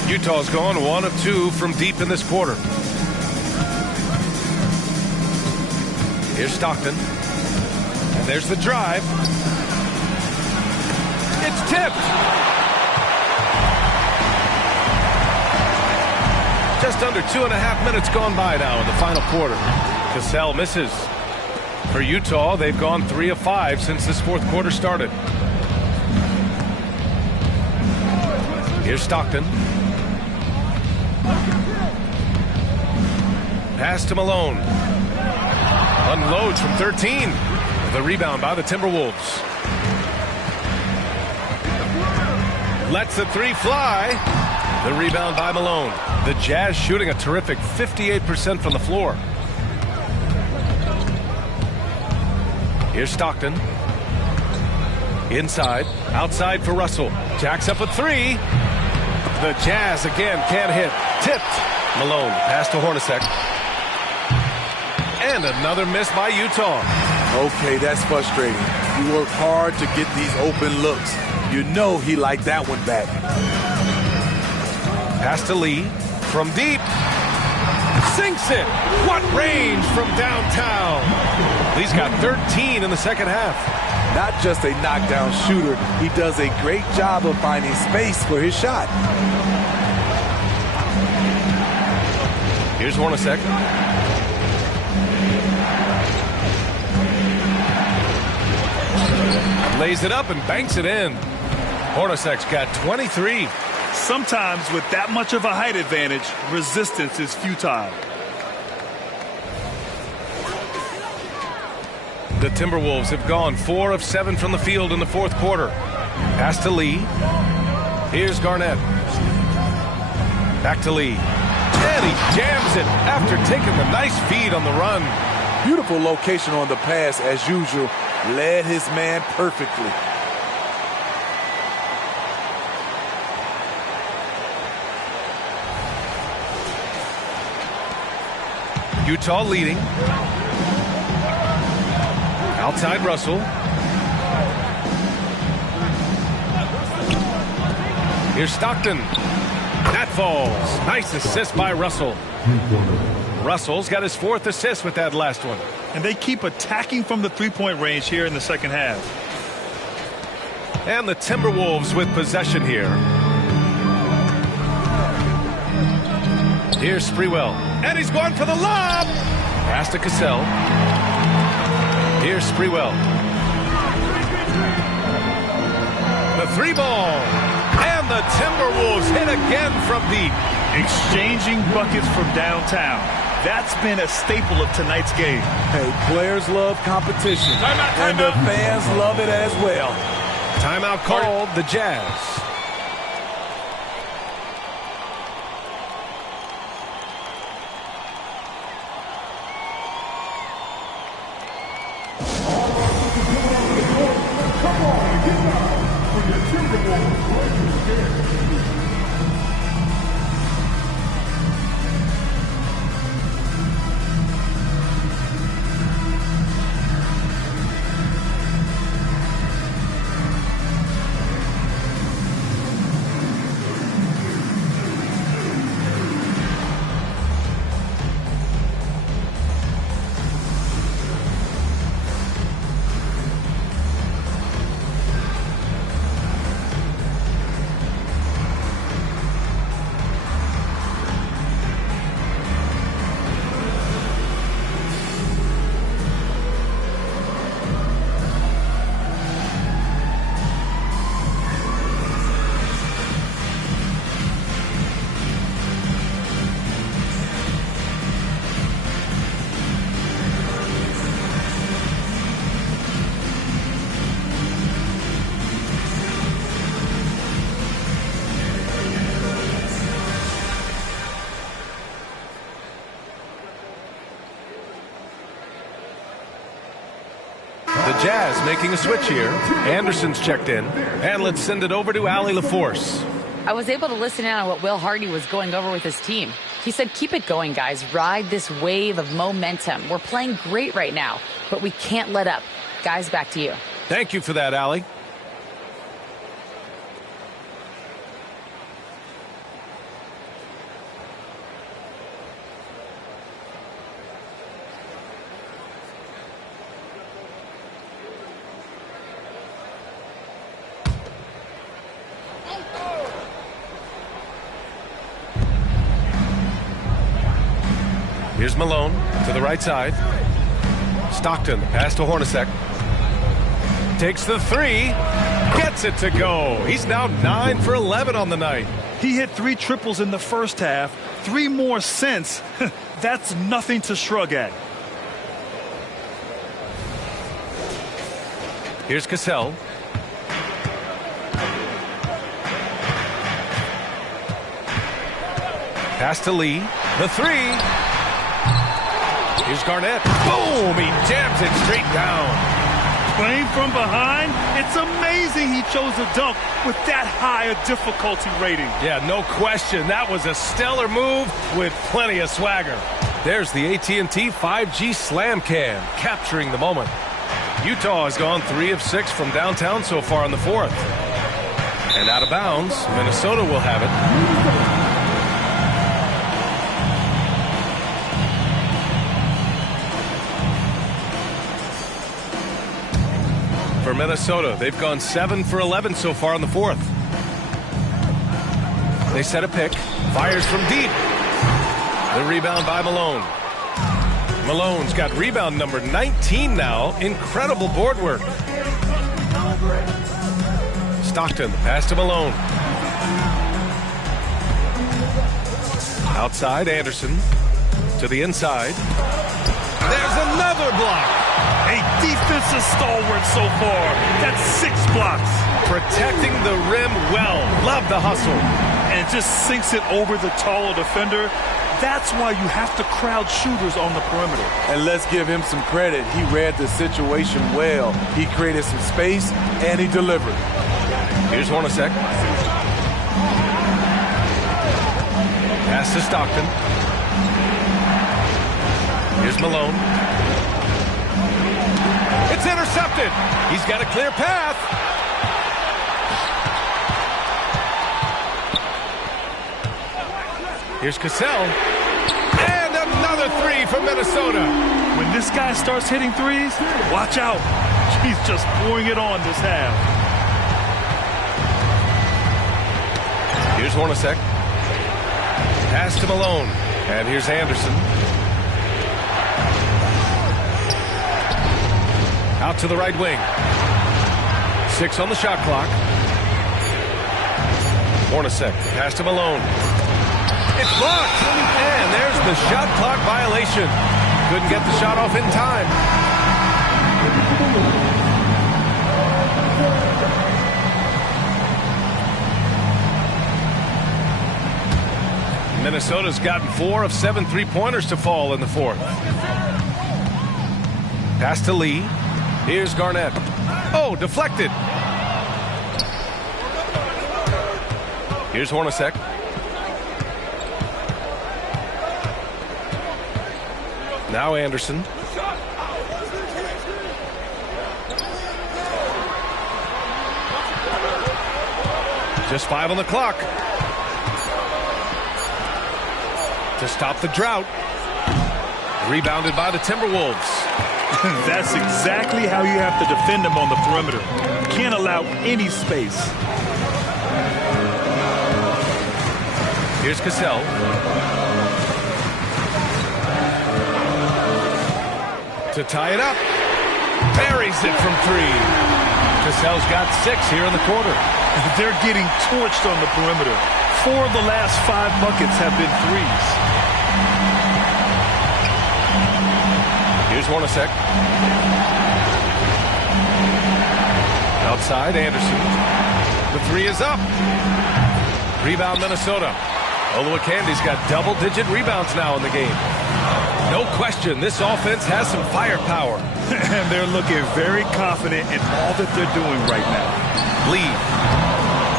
Utah's gone 1 of 2 from deep in this quarter. Here's Stockton. And there's the drive. It's tipped. Just under 2.5 minutes gone by now in the final quarter. Cassell misses. For Utah, they've gone 3 of 5 since this fourth quarter started. Here's Stockton. Pass to Malone. Unloads from 13. The rebound by the Timberwolves. Lets the 3 fly. The rebound by Malone. The Jazz shooting a terrific 58% from the floor. Here's Stockton. Inside. Outside for Russell. Jacks up a 3. The Jazz again can't hit. Tipped. Malone. Pass to Hornacek. And another miss by Utah. Okay, that's frustrating. You work hard to get these open looks. You know he liked that one back. Pass to Lee. From deep. Sinks it. What range from downtown. Lee's got 13 in the second half. Not just a knockdown shooter, he does a great job of finding space for his shot. Here's Hornacek. Lays it up and banks it in. Hornacek's got 23. Sometimes with that much of a height advantage, resistance is futile. The Timberwolves have gone 4 of 7 from the field in the fourth quarter. Pass to Lee. Here's Garnett. Back to Lee. And he jams it after taking the nice feed on the run. Beautiful location on the pass as usual. Led his man perfectly. Utah leading. Outside Russell. Here's Stockton. That falls. Nice assist by Russell. Russell's got his 4th assist with that last one. And they keep attacking from the three-point range here in the second half. And the Timberwolves with possession here. Here's Sprewell. And he's going for the lob. Pass to Cassell. Here's Sprewell. The 3-ball. And the Timberwolves hit again from deep. Exchanging buckets from downtown. That's been a staple of tonight's game. Hey, players love competition. And the fans love it as well. Timeout called the Jazz. The Jazz making a switch here. Anderson's checked in. And let's send it over to Allie LaForce. I was able to listen in on what Will Hardy was going over with his team. He said, keep it going, guys. Ride this wave of momentum. We're playing great right now, but we can't let up. Guys, back to you. Thank you for that, Allie. Here's Malone to the right side. Stockton, pass to Hornacek. Takes the 3. Gets it to go. He's now 9 for 11 on the night. He hit 3 triples in the first half. 3 more since. That's nothing to shrug at. Here's Cassell. Pass to Lee. The 3. Here's Garnett. Boom! He jams it straight down. Playing from behind, it's amazing he chose a dunk with that high a difficulty rating. Yeah, no question. That was a stellar move with plenty of swagger. There's the AT&T 5G Slam Cam, capturing the moment. Utah has gone 3 of 6 from downtown so far in the 4th. And out of bounds, Minnesota will have it. For Minnesota, they've gone 7 for 11 so far in the 4th. They set a pick, fires from deep. The rebound by Malone. Malone's got rebound number 19 now. Incredible board work. Stockton, pass to Malone. Outside, Anderson. To the inside. There's another block. A defensive stalwart so far. That's 6 blocks. Protecting the rim well. Love the hustle. And just sinks it over the taller defender. That's why you have to crowd shooters on the perimeter. And let's give him some credit. He read the situation well. He created some space, and he delivered. Here's Hornacek. Pass to Stockton. Here's Malone. It's intercepted. intercepted. He's got a clear path. Here's Cassell. And another three from Minnesota. When this guy starts hitting threes, watch out. He's just pouring it on this half. Here's Hornacek. Pass to Malone. And here's Anderson. Out to the right wing. 6 on the shot clock. Hornacek. Pass to Malone. It's blocked. And there's the shot clock violation. Couldn't get the shot off in time. Minnesota's gotten 4 of 7 3-pointers to fall in the fourth. Pass to Lee. Here's Garnett. Oh, deflected. Here's Hornacek. Now Anderson. Just 5 on the clock. To stop the drought. Rebounded by the Timberwolves. That's exactly how you have to defend them on the perimeter. You can't allow any space. Here's Cassell. To tie it up. Buries it from 3. Cassell's got 6 here in the quarter. They're getting torched on the perimeter. 4 of the last 5 buckets have been threes. Here's Hornacek. Outside, Anderson. The 3 is up. Rebound, Minnesota. Oluwakandi's got double-digit rebounds now in the game. No question, this offense has some firepower. And they're looking very confident in all that they're doing right now. Lead.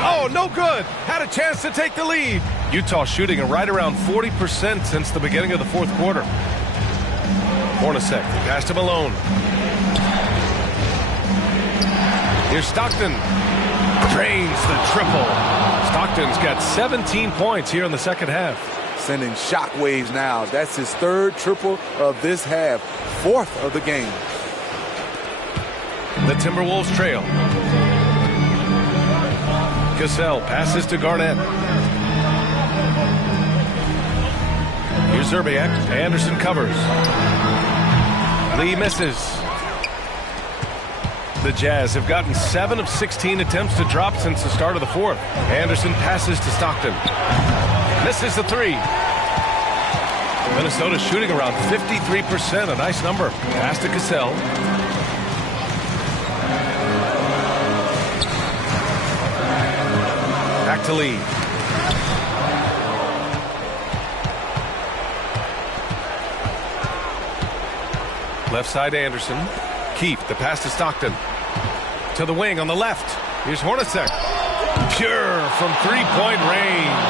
Oh, no good. Had a chance to take the lead. Utah shooting at right around 40% since the beginning of the fourth quarter. Hornacek, pass to Malone. Here's Stockton. Drains the triple. Stockton's got 17 points here in the second half. Sending shockwaves now. That's his 3rd triple of this half. 4th of the game. The Timberwolves trail. Cassell passes to Garnett. Here's Zerbiak. Anderson covers. Lee misses. The Jazz have gotten 7 of 16 attempts to drop since the start of the fourth. Anderson passes to Stockton. Misses the 3. Minnesota shooting around 53%, a nice number. Pass to Cassell. Back to Lee. Left side Anderson. Keefe, the pass to Stockton. To the wing on the left. Here's Hornacek. Pure from 3-point range.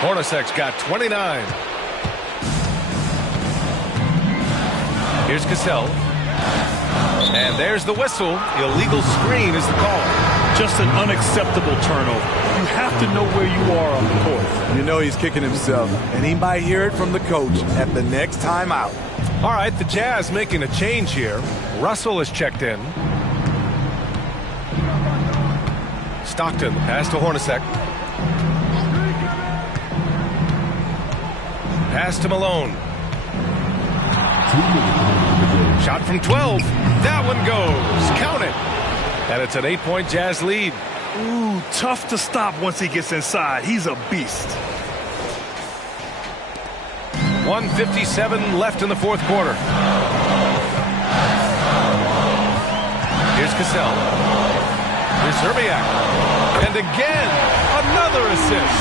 Hornacek's got 29. Here's Cassell. And there's the whistle. Illegal screen is the call. Just an unacceptable turnover. You have to know where you are on the court. You know he's kicking himself, and he might hear it from the coach at the next timeout. All right, the Jazz making a change here. Russell has checked in. Stockton, pass to Hornacek. Pass to Malone. Shot from 12. That one goes. Count it. And it's an 8-point Jazz lead. Ooh, tough to stop once he gets inside. He's a beast. 1:57 left in the fourth quarter. Here's Cassell. Here's Zerbiak. And again, another assist.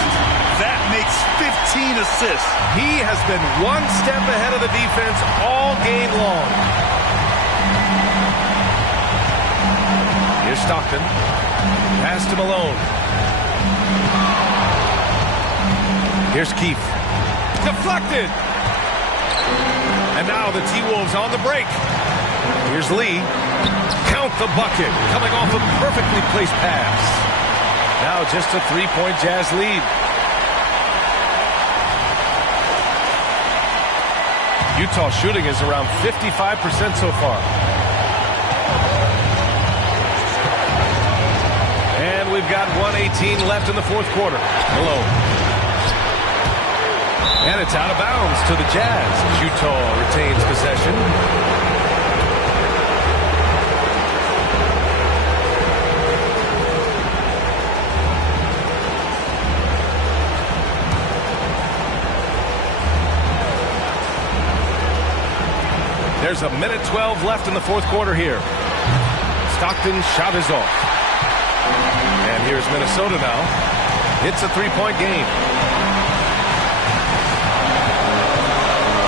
That makes 15 assists. He has been one step ahead of the defense all game long. Here's Stockton. Pass to Malone. Here's Keefe. Deflected. And now the T-Wolves on the break. Here's Lee. Count the bucket. Coming off a perfectly placed pass. Now just a three-point Jazz lead. Utah shooting is around 55% so far. And we've got 1:18 left in the fourth quarter. Malone. And it's out of bounds to the Jazz. Utah retains possession. There's a minute 12 left in the fourth quarter here. Stockton's shot is off. And here's Minnesota now. It's a three-point game.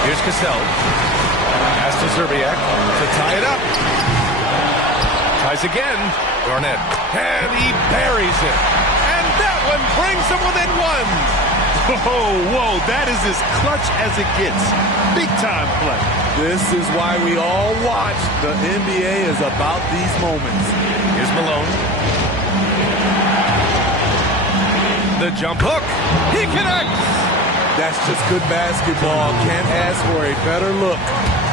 Here's Cassell. Pass to Zerbiak to tie it up. Tries again. Garnett. And he buries it. And that one brings them within one. Whoa, that is as clutch as it gets. Big time play. This is why we all watch. The NBA is about these moments. Here's Malone. The jump hook. He connects. That's just good basketball. Can't ask for a better look.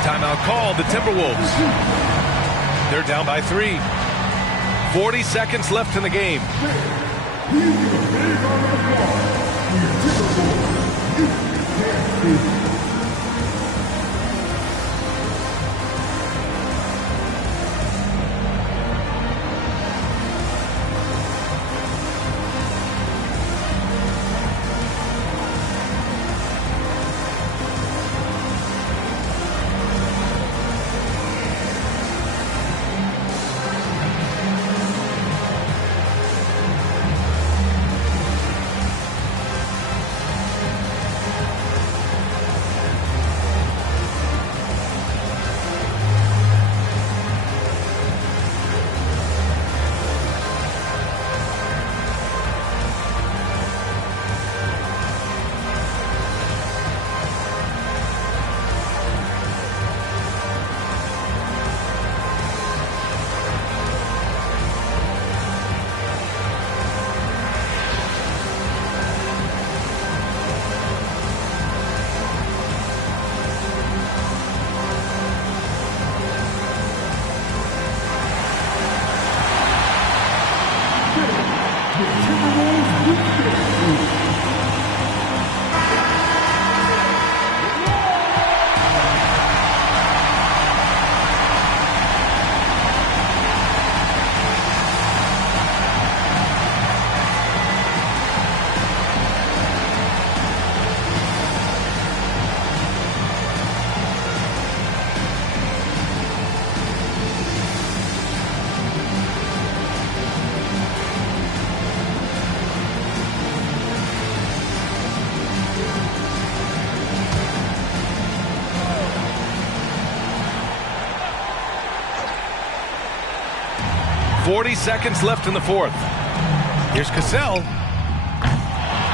Timeout called, the Timberwolves. They're down by 3. 40 seconds left in the game. .40 seconds left in the fourth. Here's Cassell.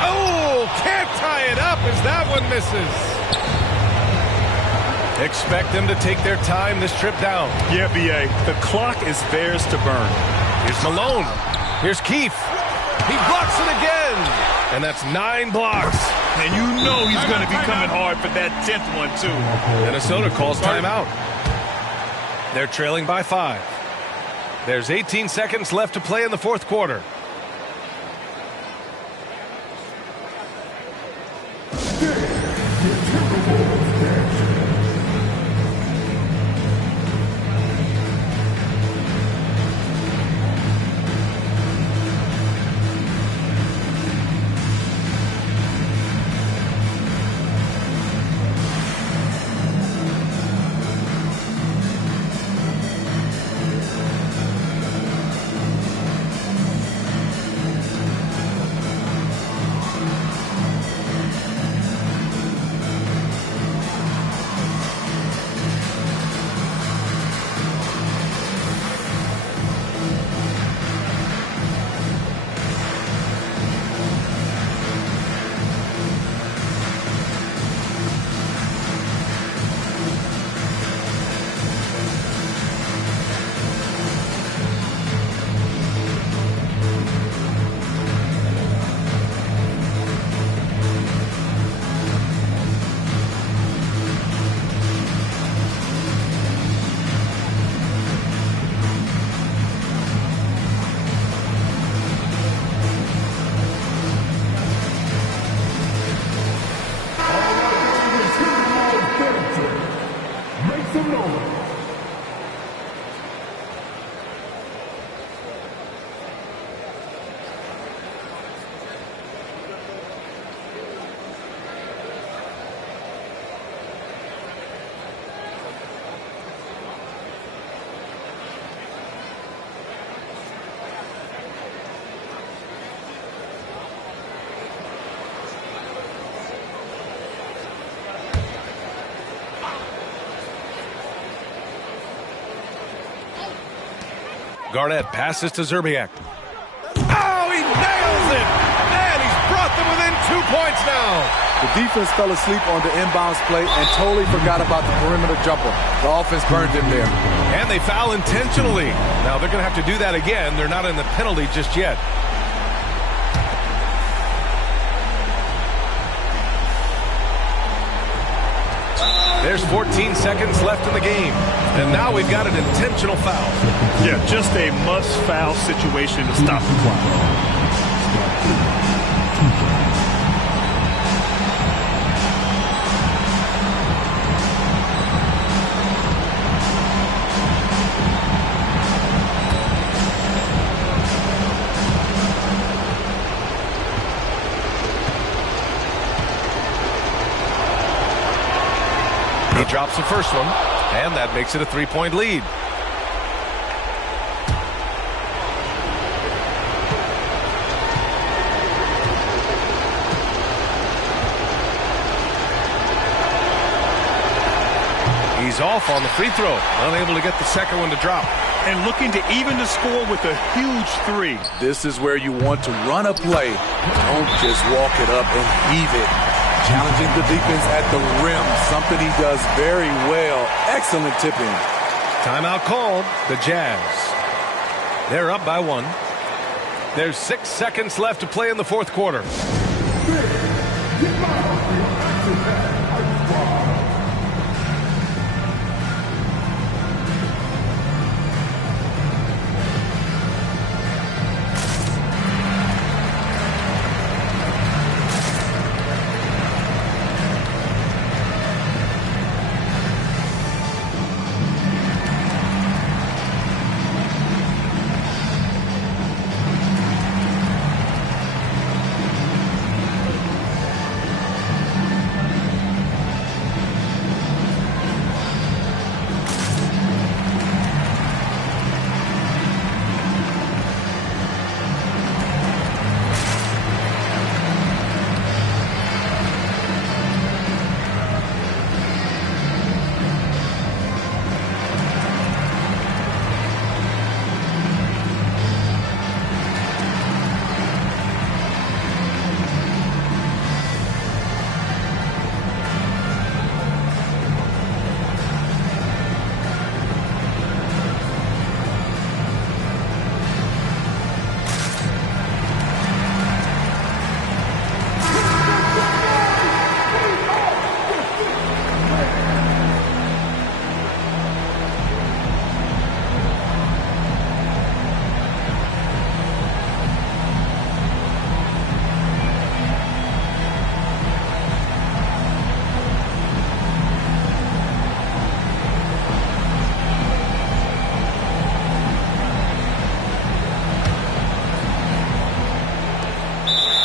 Oh, can't tie it up as that one misses. Expect them to take their time this trip down. Yeah, B.A. The clock is theirs to burn. Here's Malone. Here's Keefe. He blocks it again. And that's 9 blocks. And you know he's going to be coming hard for that 10th one, too. Minnesota calls timeout. They're trailing by 5. There's 18 seconds left to play in the fourth quarter. Garnett passes to Zerbiak. Oh, he nails it! And he's brought them within 2 points now. The defense fell asleep on the inbounds play and totally forgot about the perimeter jumper. The offense burned him there. And they foul intentionally. Now they're going to have to do that again. They're not in the penalty just yet. There's 14 seconds left in the game. And now we've got an intentional foul. Yeah, just a must-foul situation to stop the clock. He drops the first one, and that makes it a 3-point lead. He's off on the free throw, unable to get the second one to drop. And looking to even the score with a huge three. This is where you want to run a play. Don't just walk it up and heave it. Challenging the defense at the rim, something he does very well. Excellent tipping. Timeout called, the Jazz. They're up by 1. There's 6 seconds left to play in the fourth quarter.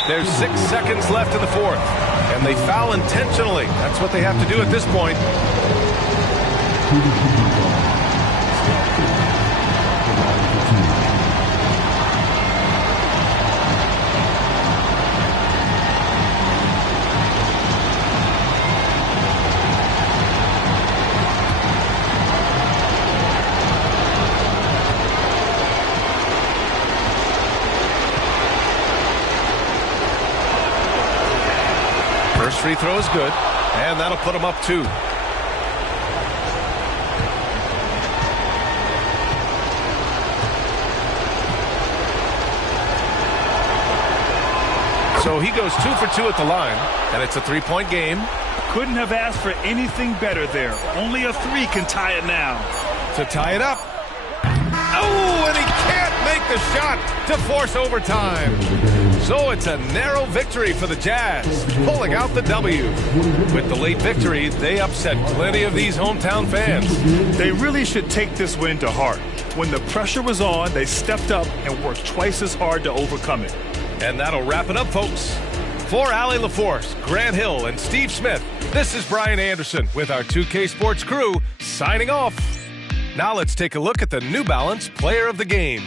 There's 6 seconds left in the fourth, and they foul intentionally. That's what they have to do at this point. First free throw is good, and that'll put them up 2. So he goes 2 for 2 at the line, and it's a 3-point game. Couldn't have asked for anything better there. Only a 3 can tie it now. To tie it up. Oh, and he can't make the shot to force overtime. So it's a narrow victory for the Jazz, pulling out the W. With the late victory, they upset plenty of these hometown fans. They really should take this win to heart. When the pressure was on, they stepped up and worked twice as hard to overcome it. And that'll wrap it up, folks. For Allie LaForce, Grant Hill, and Steve Smith, this is Brian Anderson with our 2K Sports crew signing off. Now let's take a look at the New Balance Player of the Game.